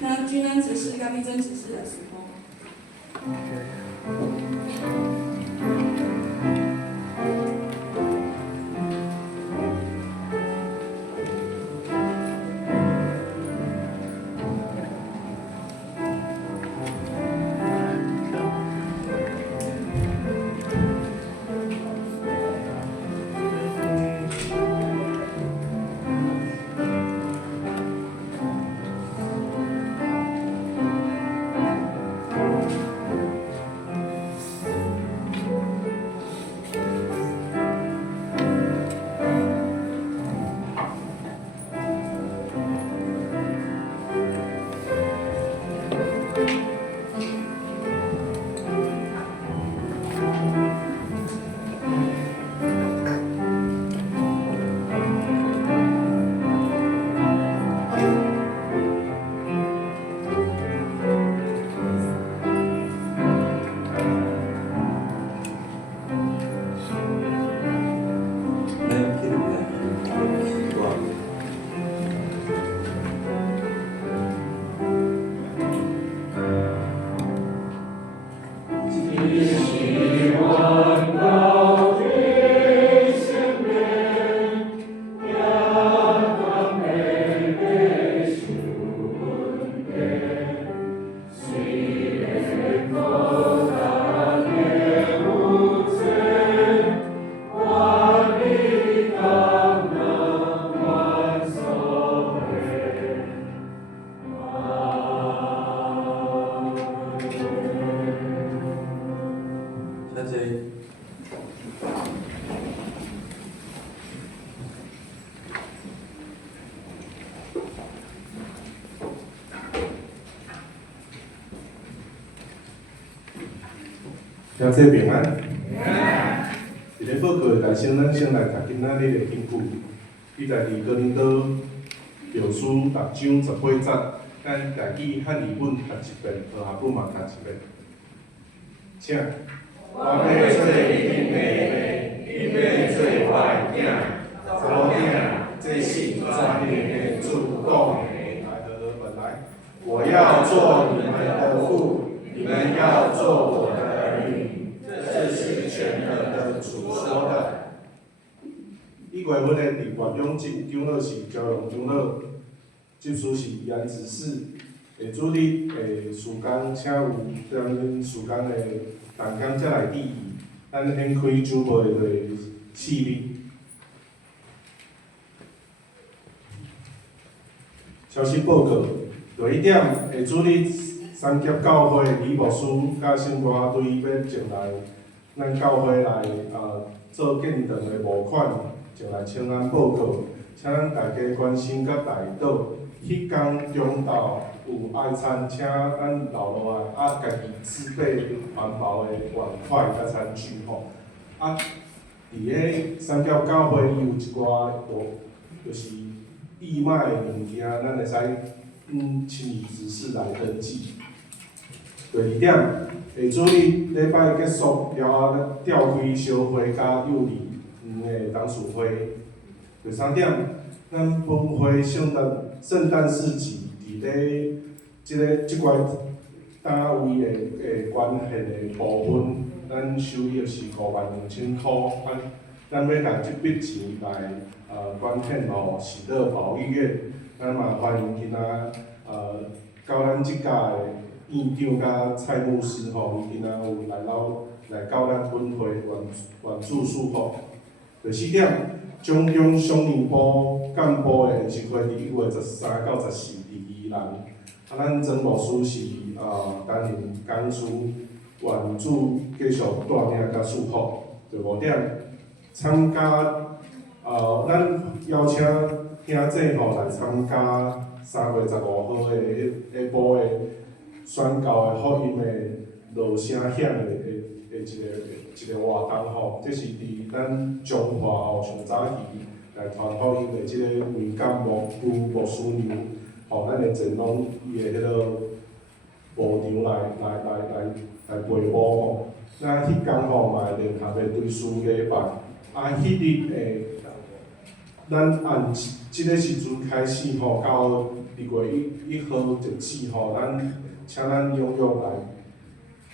那军安指示、甲秘侦指示来疏通。兄弟平安。伫咧报告的内先，咱先来读今仔日的经句。伊在伫哥林多后书6章18节，咱家己汉语本读一遍，和合本嘛读一遍。请。我要做你妹妹，你要做我的囝，查囝，这是专业的主动。来，我要做你们的父，你们要做我的儿女。这是全能的主说的。1月份的伫元朗镇长老是交通长老，执事是严执事。下主日时间，请有踮时间的同工才来致意，咱掀开主报的4日。消息报告：第1点，下主日三峡教会李牧师甲新歌队要前来咱教会来做见证的募款，前来请咱报告，请咱大家关心甲代祷。迄天中昼有爱餐，请咱留落来，家己自备环保的碗筷甲餐具吼。伫个三峡教会伊有一寡就是义卖的物件，咱会使亲自指示来登记。第2点，下主日礼拜结束了后，召开烧会甲幼儿园的董事会。第3点，咱本会圣诞市集伫咧即块单位的捐献的部分，咱收益是52000块。咱要甲即笔钱来捐献予喜乐保育院。咱嘛欢迎今仔到咱即届的院长甲蔡牧师吼，伊今仔有来到咱本会援助事吼。第4点，中央乡联部干部的集会伫1月13到14伫宜兰。咱曾牧师是担任讲师援助，继续带领甲祝福。第5点，参加咱邀请兄弟吼来参加3月15号的下晡的宣教的福音的锣声响的一个活动吼，这是伫咱中华后上早期来传福音的即个文感牧师娘，吼，咱会前往伊的迄个牧场来陪舞吼。那迄天吼嘛会联合的对事礼拜，迄日咱按即个时阵开始吼，到伫月1号日子吼，请咱踊跃来，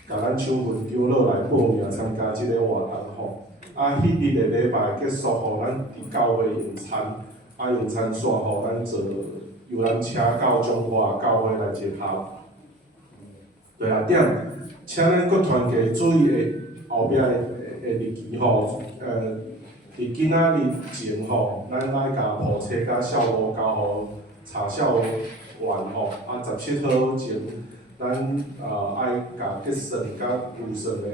甲咱手份丢落来报名参加即个活动吼。迄日的礼拜结束吼，咱伫教会用餐，用餐煞吼，咱坐游览车到中华教会来接合。第二点，请咱各团体注意后壁的日期吼，伫今仔日前吼，咱爱甲铺车甲校务交互查校员吼，17号前，咱爱甲结算甲预算的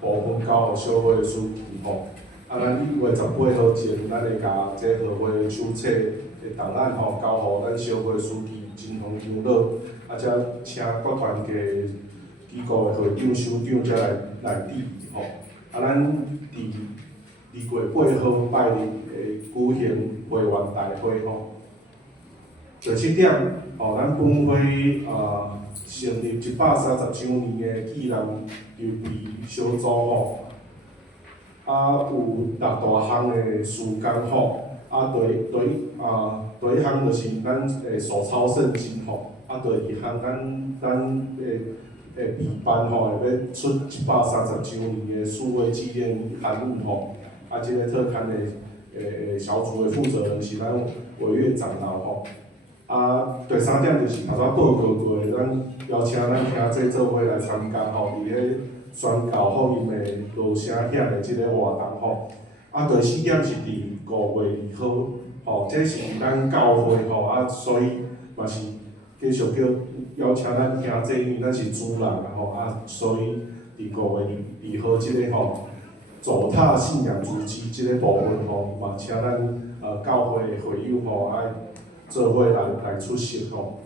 部分交互小会书记吼。咱1月18号前，咱会甲这合会手册的档案吼交互咱小会书记真红长老，则请各团体机构的会长、首长则来指示吼。咱伫2月8号拜日会举行会员大会吼。第7点，咱本会成立130周年的纪念筹备小组吼。有6大项的事工吼，第一项就是咱手抄圣经吼，第2项咱备办吼会要出130周年的数位纪念刊物吼，即个特刊的小组的负责人是咱委员长老吼。第3点就是头仔报告过的，咱邀请咱兄弟做伙来参加吼，伫咧宣教福音的罗声响的即个活动吼。第4点是伫5月2号吼，这是咱教会吼，所以嘛是继续叫邀请咱兄弟，因为咱是主人吼，所以伫5月2号即个吼走踏信仰足迹即个部分吼，嘛请咱教会的会友吼爱做伙来出席吼。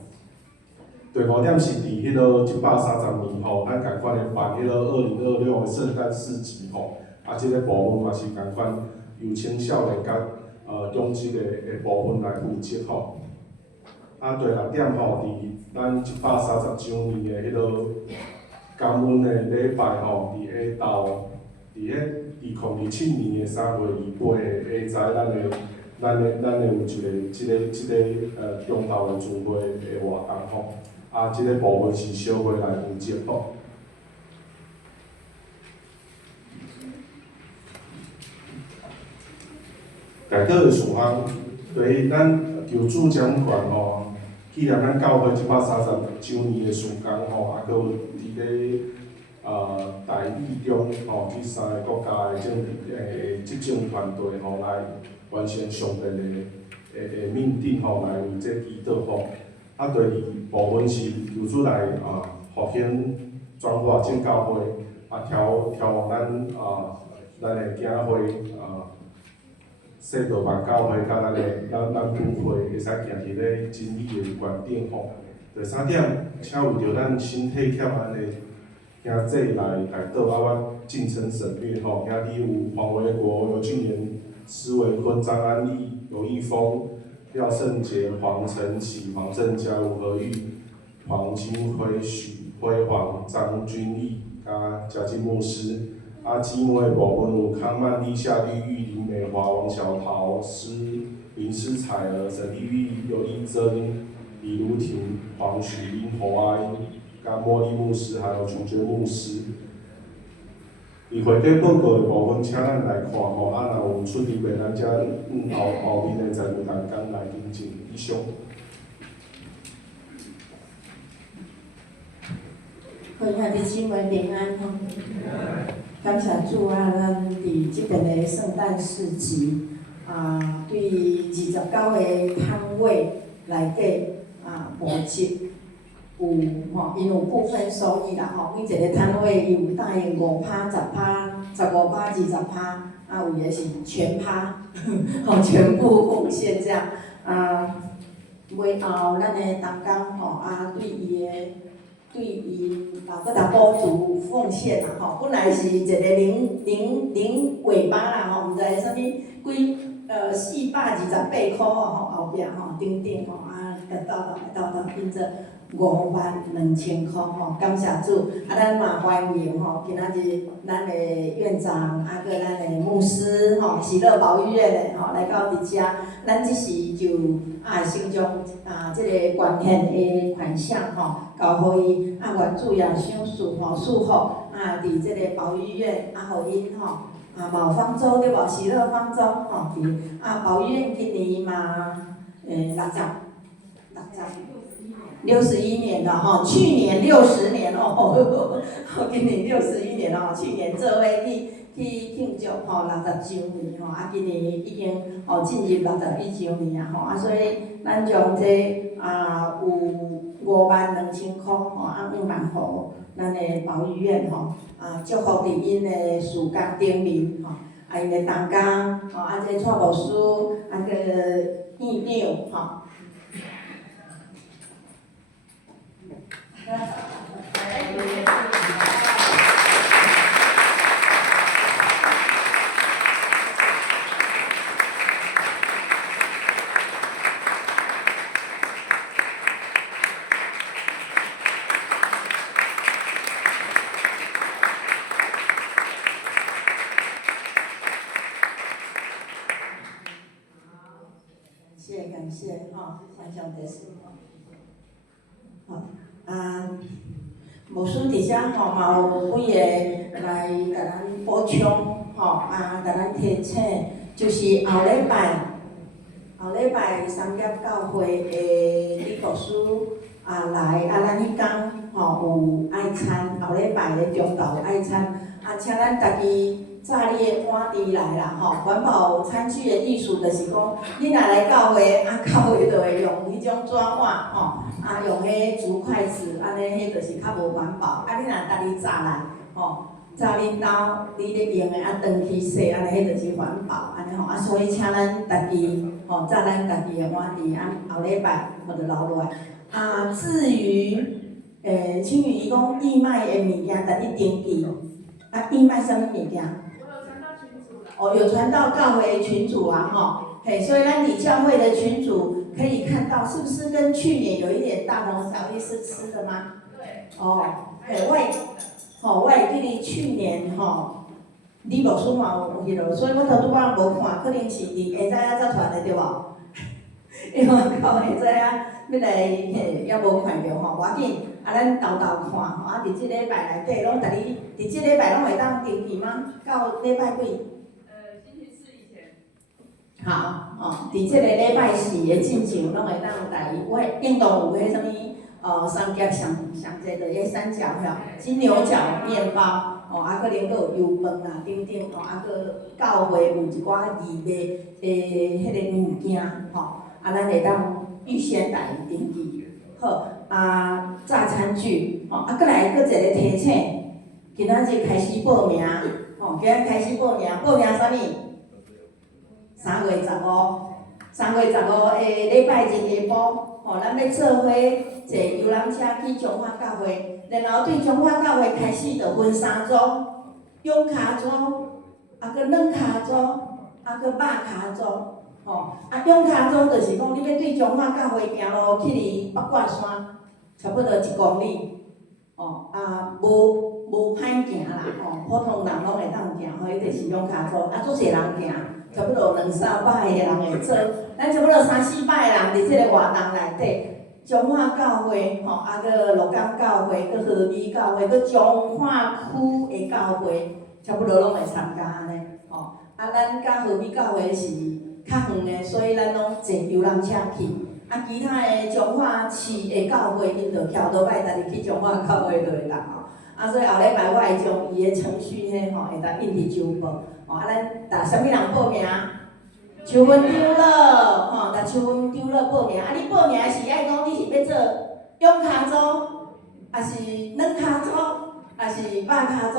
第5点是伫迄个130年吼，咱共款的办迄个2026的圣诞市集吼，即个部分嘛是共款由青少年甲中职的部分来负责吼。第6点吼，伫咱130周年的迄个感恩的礼拜吼，伫下昼，伫2027年的3月28日下晝，咱会有一个即个中昼的聚会的活动吼。即个部分是小会来负责吼。内底的事项，对咱求主掌权吼，纪念咱教会130周年的事工吼，阁有伫咧大义中吼，去3个国家的执政团队吼来完成上帝的命令吼，来为这祈祷吼。第2部分是求主来复兴转化正教会，调往咱的教会圣道万教会甲咱本会会使行伫咧真理的原顶吼。第3点，请为着咱身体欠安的兄弟来祷，我尽诚省略吼。兄弟有黄维国、刘俊元、施维坤、张安利、刘义峰、廖胜杰、黄晨启、黄正佳、吴和玉、黄金辉、许辉煌、张君毅、嘉靖牧师。姊妹的部分有康曼丽、夏丽玉、林美华、王小桃、林诗彩儿、沈丽玉、刘义珍、李如婷、黄许英、侯阿英、茉莉牧师，还有主角牧师。会计报告的部分，请咱来看吼，若有出入的，咱才后面的财务同工来跟进。以上。好，兄弟姊妹平安吼！感谢主咱伫即边的圣诞市集对29个摊位内底募集有因有部分收益啦每一个摊位伊有答应5%、10%、15%、20%，有的是全趴，全部奉献这样尾后咱的同工对伊搁达补助奉献啦本来是一个零尾巴啦毋知啥物几428块后壁顶到变做52000块感谢主咱嘛欢迎今仔日咱的院长搁咱的牧师喜乐保育院的来到伫遮，咱即时就先将即个捐献的款项交互伊，原主也想祝福伫即个保育院互因嘛有方舟对无？喜乐方舟伫保育院今年嘛61年了去年60年今年61年去年做伙去庆祝60周年今年已经进入61周年所以咱将这有52000块5万互咱的保育院祝福伫因的事工顶面因的同工这蔡牧师个院长感谢感谢地师牧师伫遮嘛有几个来甲咱补充甲咱提醒，就是后礼拜三业教会的李牧师来咱迄天有爱餐，后礼拜的中昼有爱餐请咱家己炸你的碗箸来啦环保餐具的意思就是讲，你若来教会教会就会用迄种纸碗用迄竹筷子，安尼迄就是较无环保。你若家己炸来炸恁兜你咧用的转去洗，安尼迄就是环保安尼所以请咱家己炸咱家己的碗箸后礼拜就留落来。至于青宇伊讲义卖的物件，家己登记义卖啥物物件？有传到教会群组所以咱伫教会的群组可以看到，是不是跟去年有一点大同小异？是吃的吗？对。我会记得去年李牧师嘛有迄落，所以我头拄仔无看，可能是伫下早仔才传的对无？因为到下早仔要来也无看着无要紧，咱豆看伫即礼拜内底拢伫即礼拜拢会当登记吗？到礼拜几？好伫即个礼拜4的进前拢会当来，运动有迄什物三节上济就迄三角金牛角面包可能阁有油饭啦等等阁教会有一寡义卖迄个物件咱会当预先来登记好炸餐具阁来阁一个提醒，今仔日开始报名今仔开始报名啥物？3月15的礼拜日下晡咱要做伙坐游览车去中华教会，然后对中华教会开始就分3组，勇卡组，搁软卡组，搁肉卡组勇卡组就是讲你要对中华教会行路去哩八卦山，差不多1公里无歹行啦普通人拢会当行迄就是勇卡组足侪人行。差不多200-300个人会做，咱差不多3-400个人伫即个活动内底，中华教会搁鹿港教会，搁和美教会，搁中华区的教会，差不多拢会参加安尼咱甲和美教会是较远的，所以咱拢坐游览车去。其他的中华市的教会，因就跳倒摆，家己去中华教会就会当所以后礼拜我会将伊的程序会当印伫周报咱啥物人报名？秋分长乐秋分长乐报名你报名是爱讲你是要做勇卡组，还是软卡组，还是肉卡组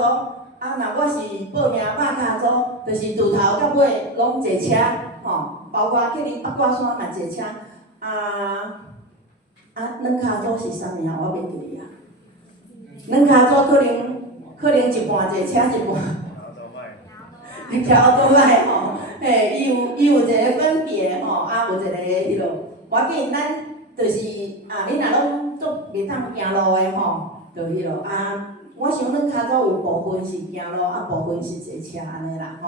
若我是报名肉卡组，就是từ头到尾拢坐车包括去哩八卦山嘛坐车软卡组是啥物我袂记哩软卡组可能一半坐车一半。调倒来伊有一个分别有一个迄落，我紧咱就是你若拢做袂当行路的就迄落我想软卡组有部分是行路，部分是坐车安尼啦好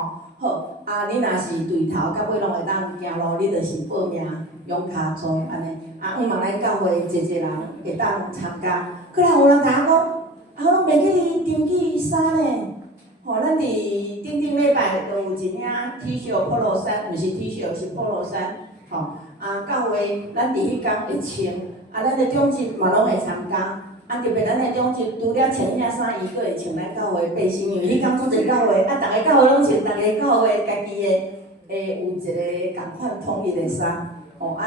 你若是对头到尾拢会当行路，你就是报名勇卡做安尼，希望咱教会侪侪人会当参加。过来有人甲我讲，我拢袂记哩登记衫呢。咱伫顶礼拜就有一领 T 恤、polo 衫，毋是 T 恤是 polo 衫，教会咱伫迄天会穿，咱的长职嘛拢会参加。特别咱的长职除了穿遐衫，伊佫会穿咱教会背心，因为迄天做者教会，逐个教会拢穿，逐个教会家己的有一个共款统一的衫。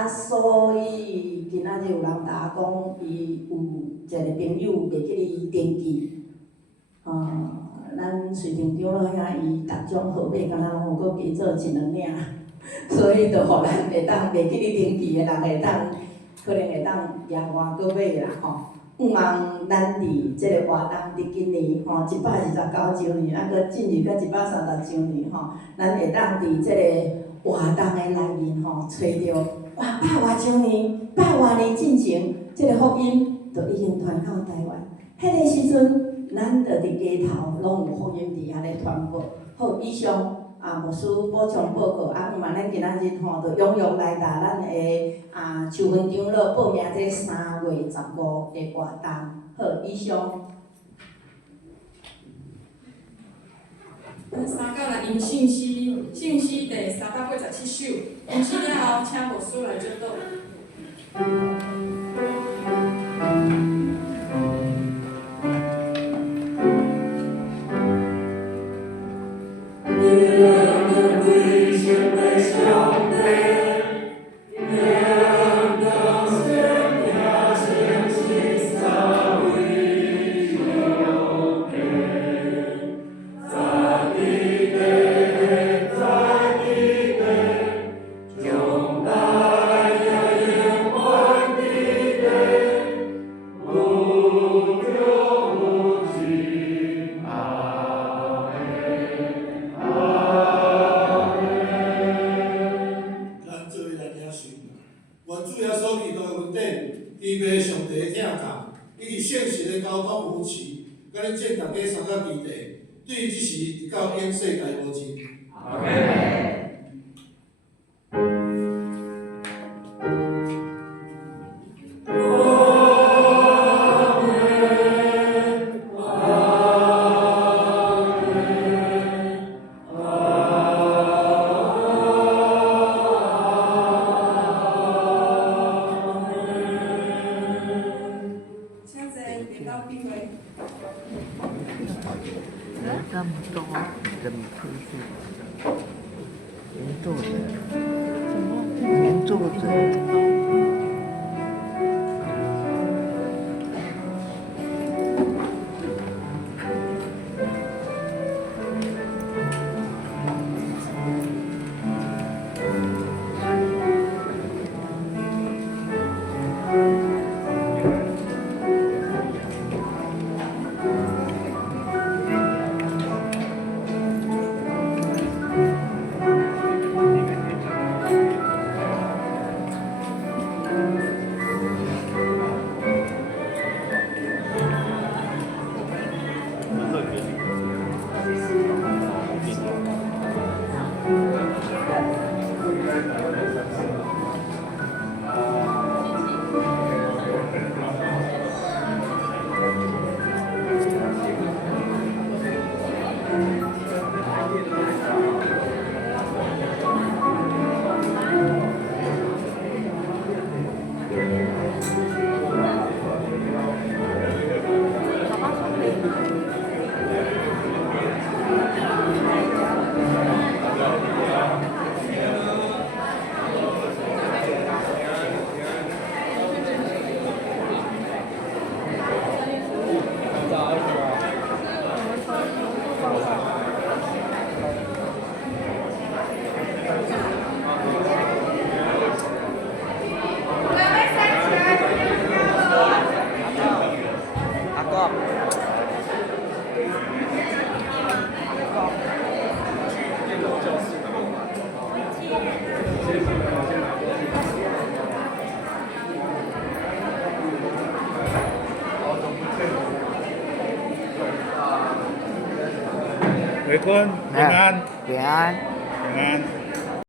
所以今仔日有人甲我讲，伊有一个朋友袂记哩登记，咱随堂长老遐伊逐种号码，敢若拢有佫加做一两领，所以就互咱会当袂记哩登记的人会当，可能会当额外佫买啦希望咱伫即个活动伫今年129周年，佫进入到130周年咱会当伫即个活动的内面找着100外周年、100外年进前，即个福音就已经传到台湾。迄个时阵，咱就伫街头拢有福音伫遐咧传播。好，以上牧师补充报告希望咱今仔日就踊跃来达咱的树分长老报名这3月15的活动。好，以上。三到来因信息第387首，因息了后，请牧师来指导。伟坤，平安，平安，平安。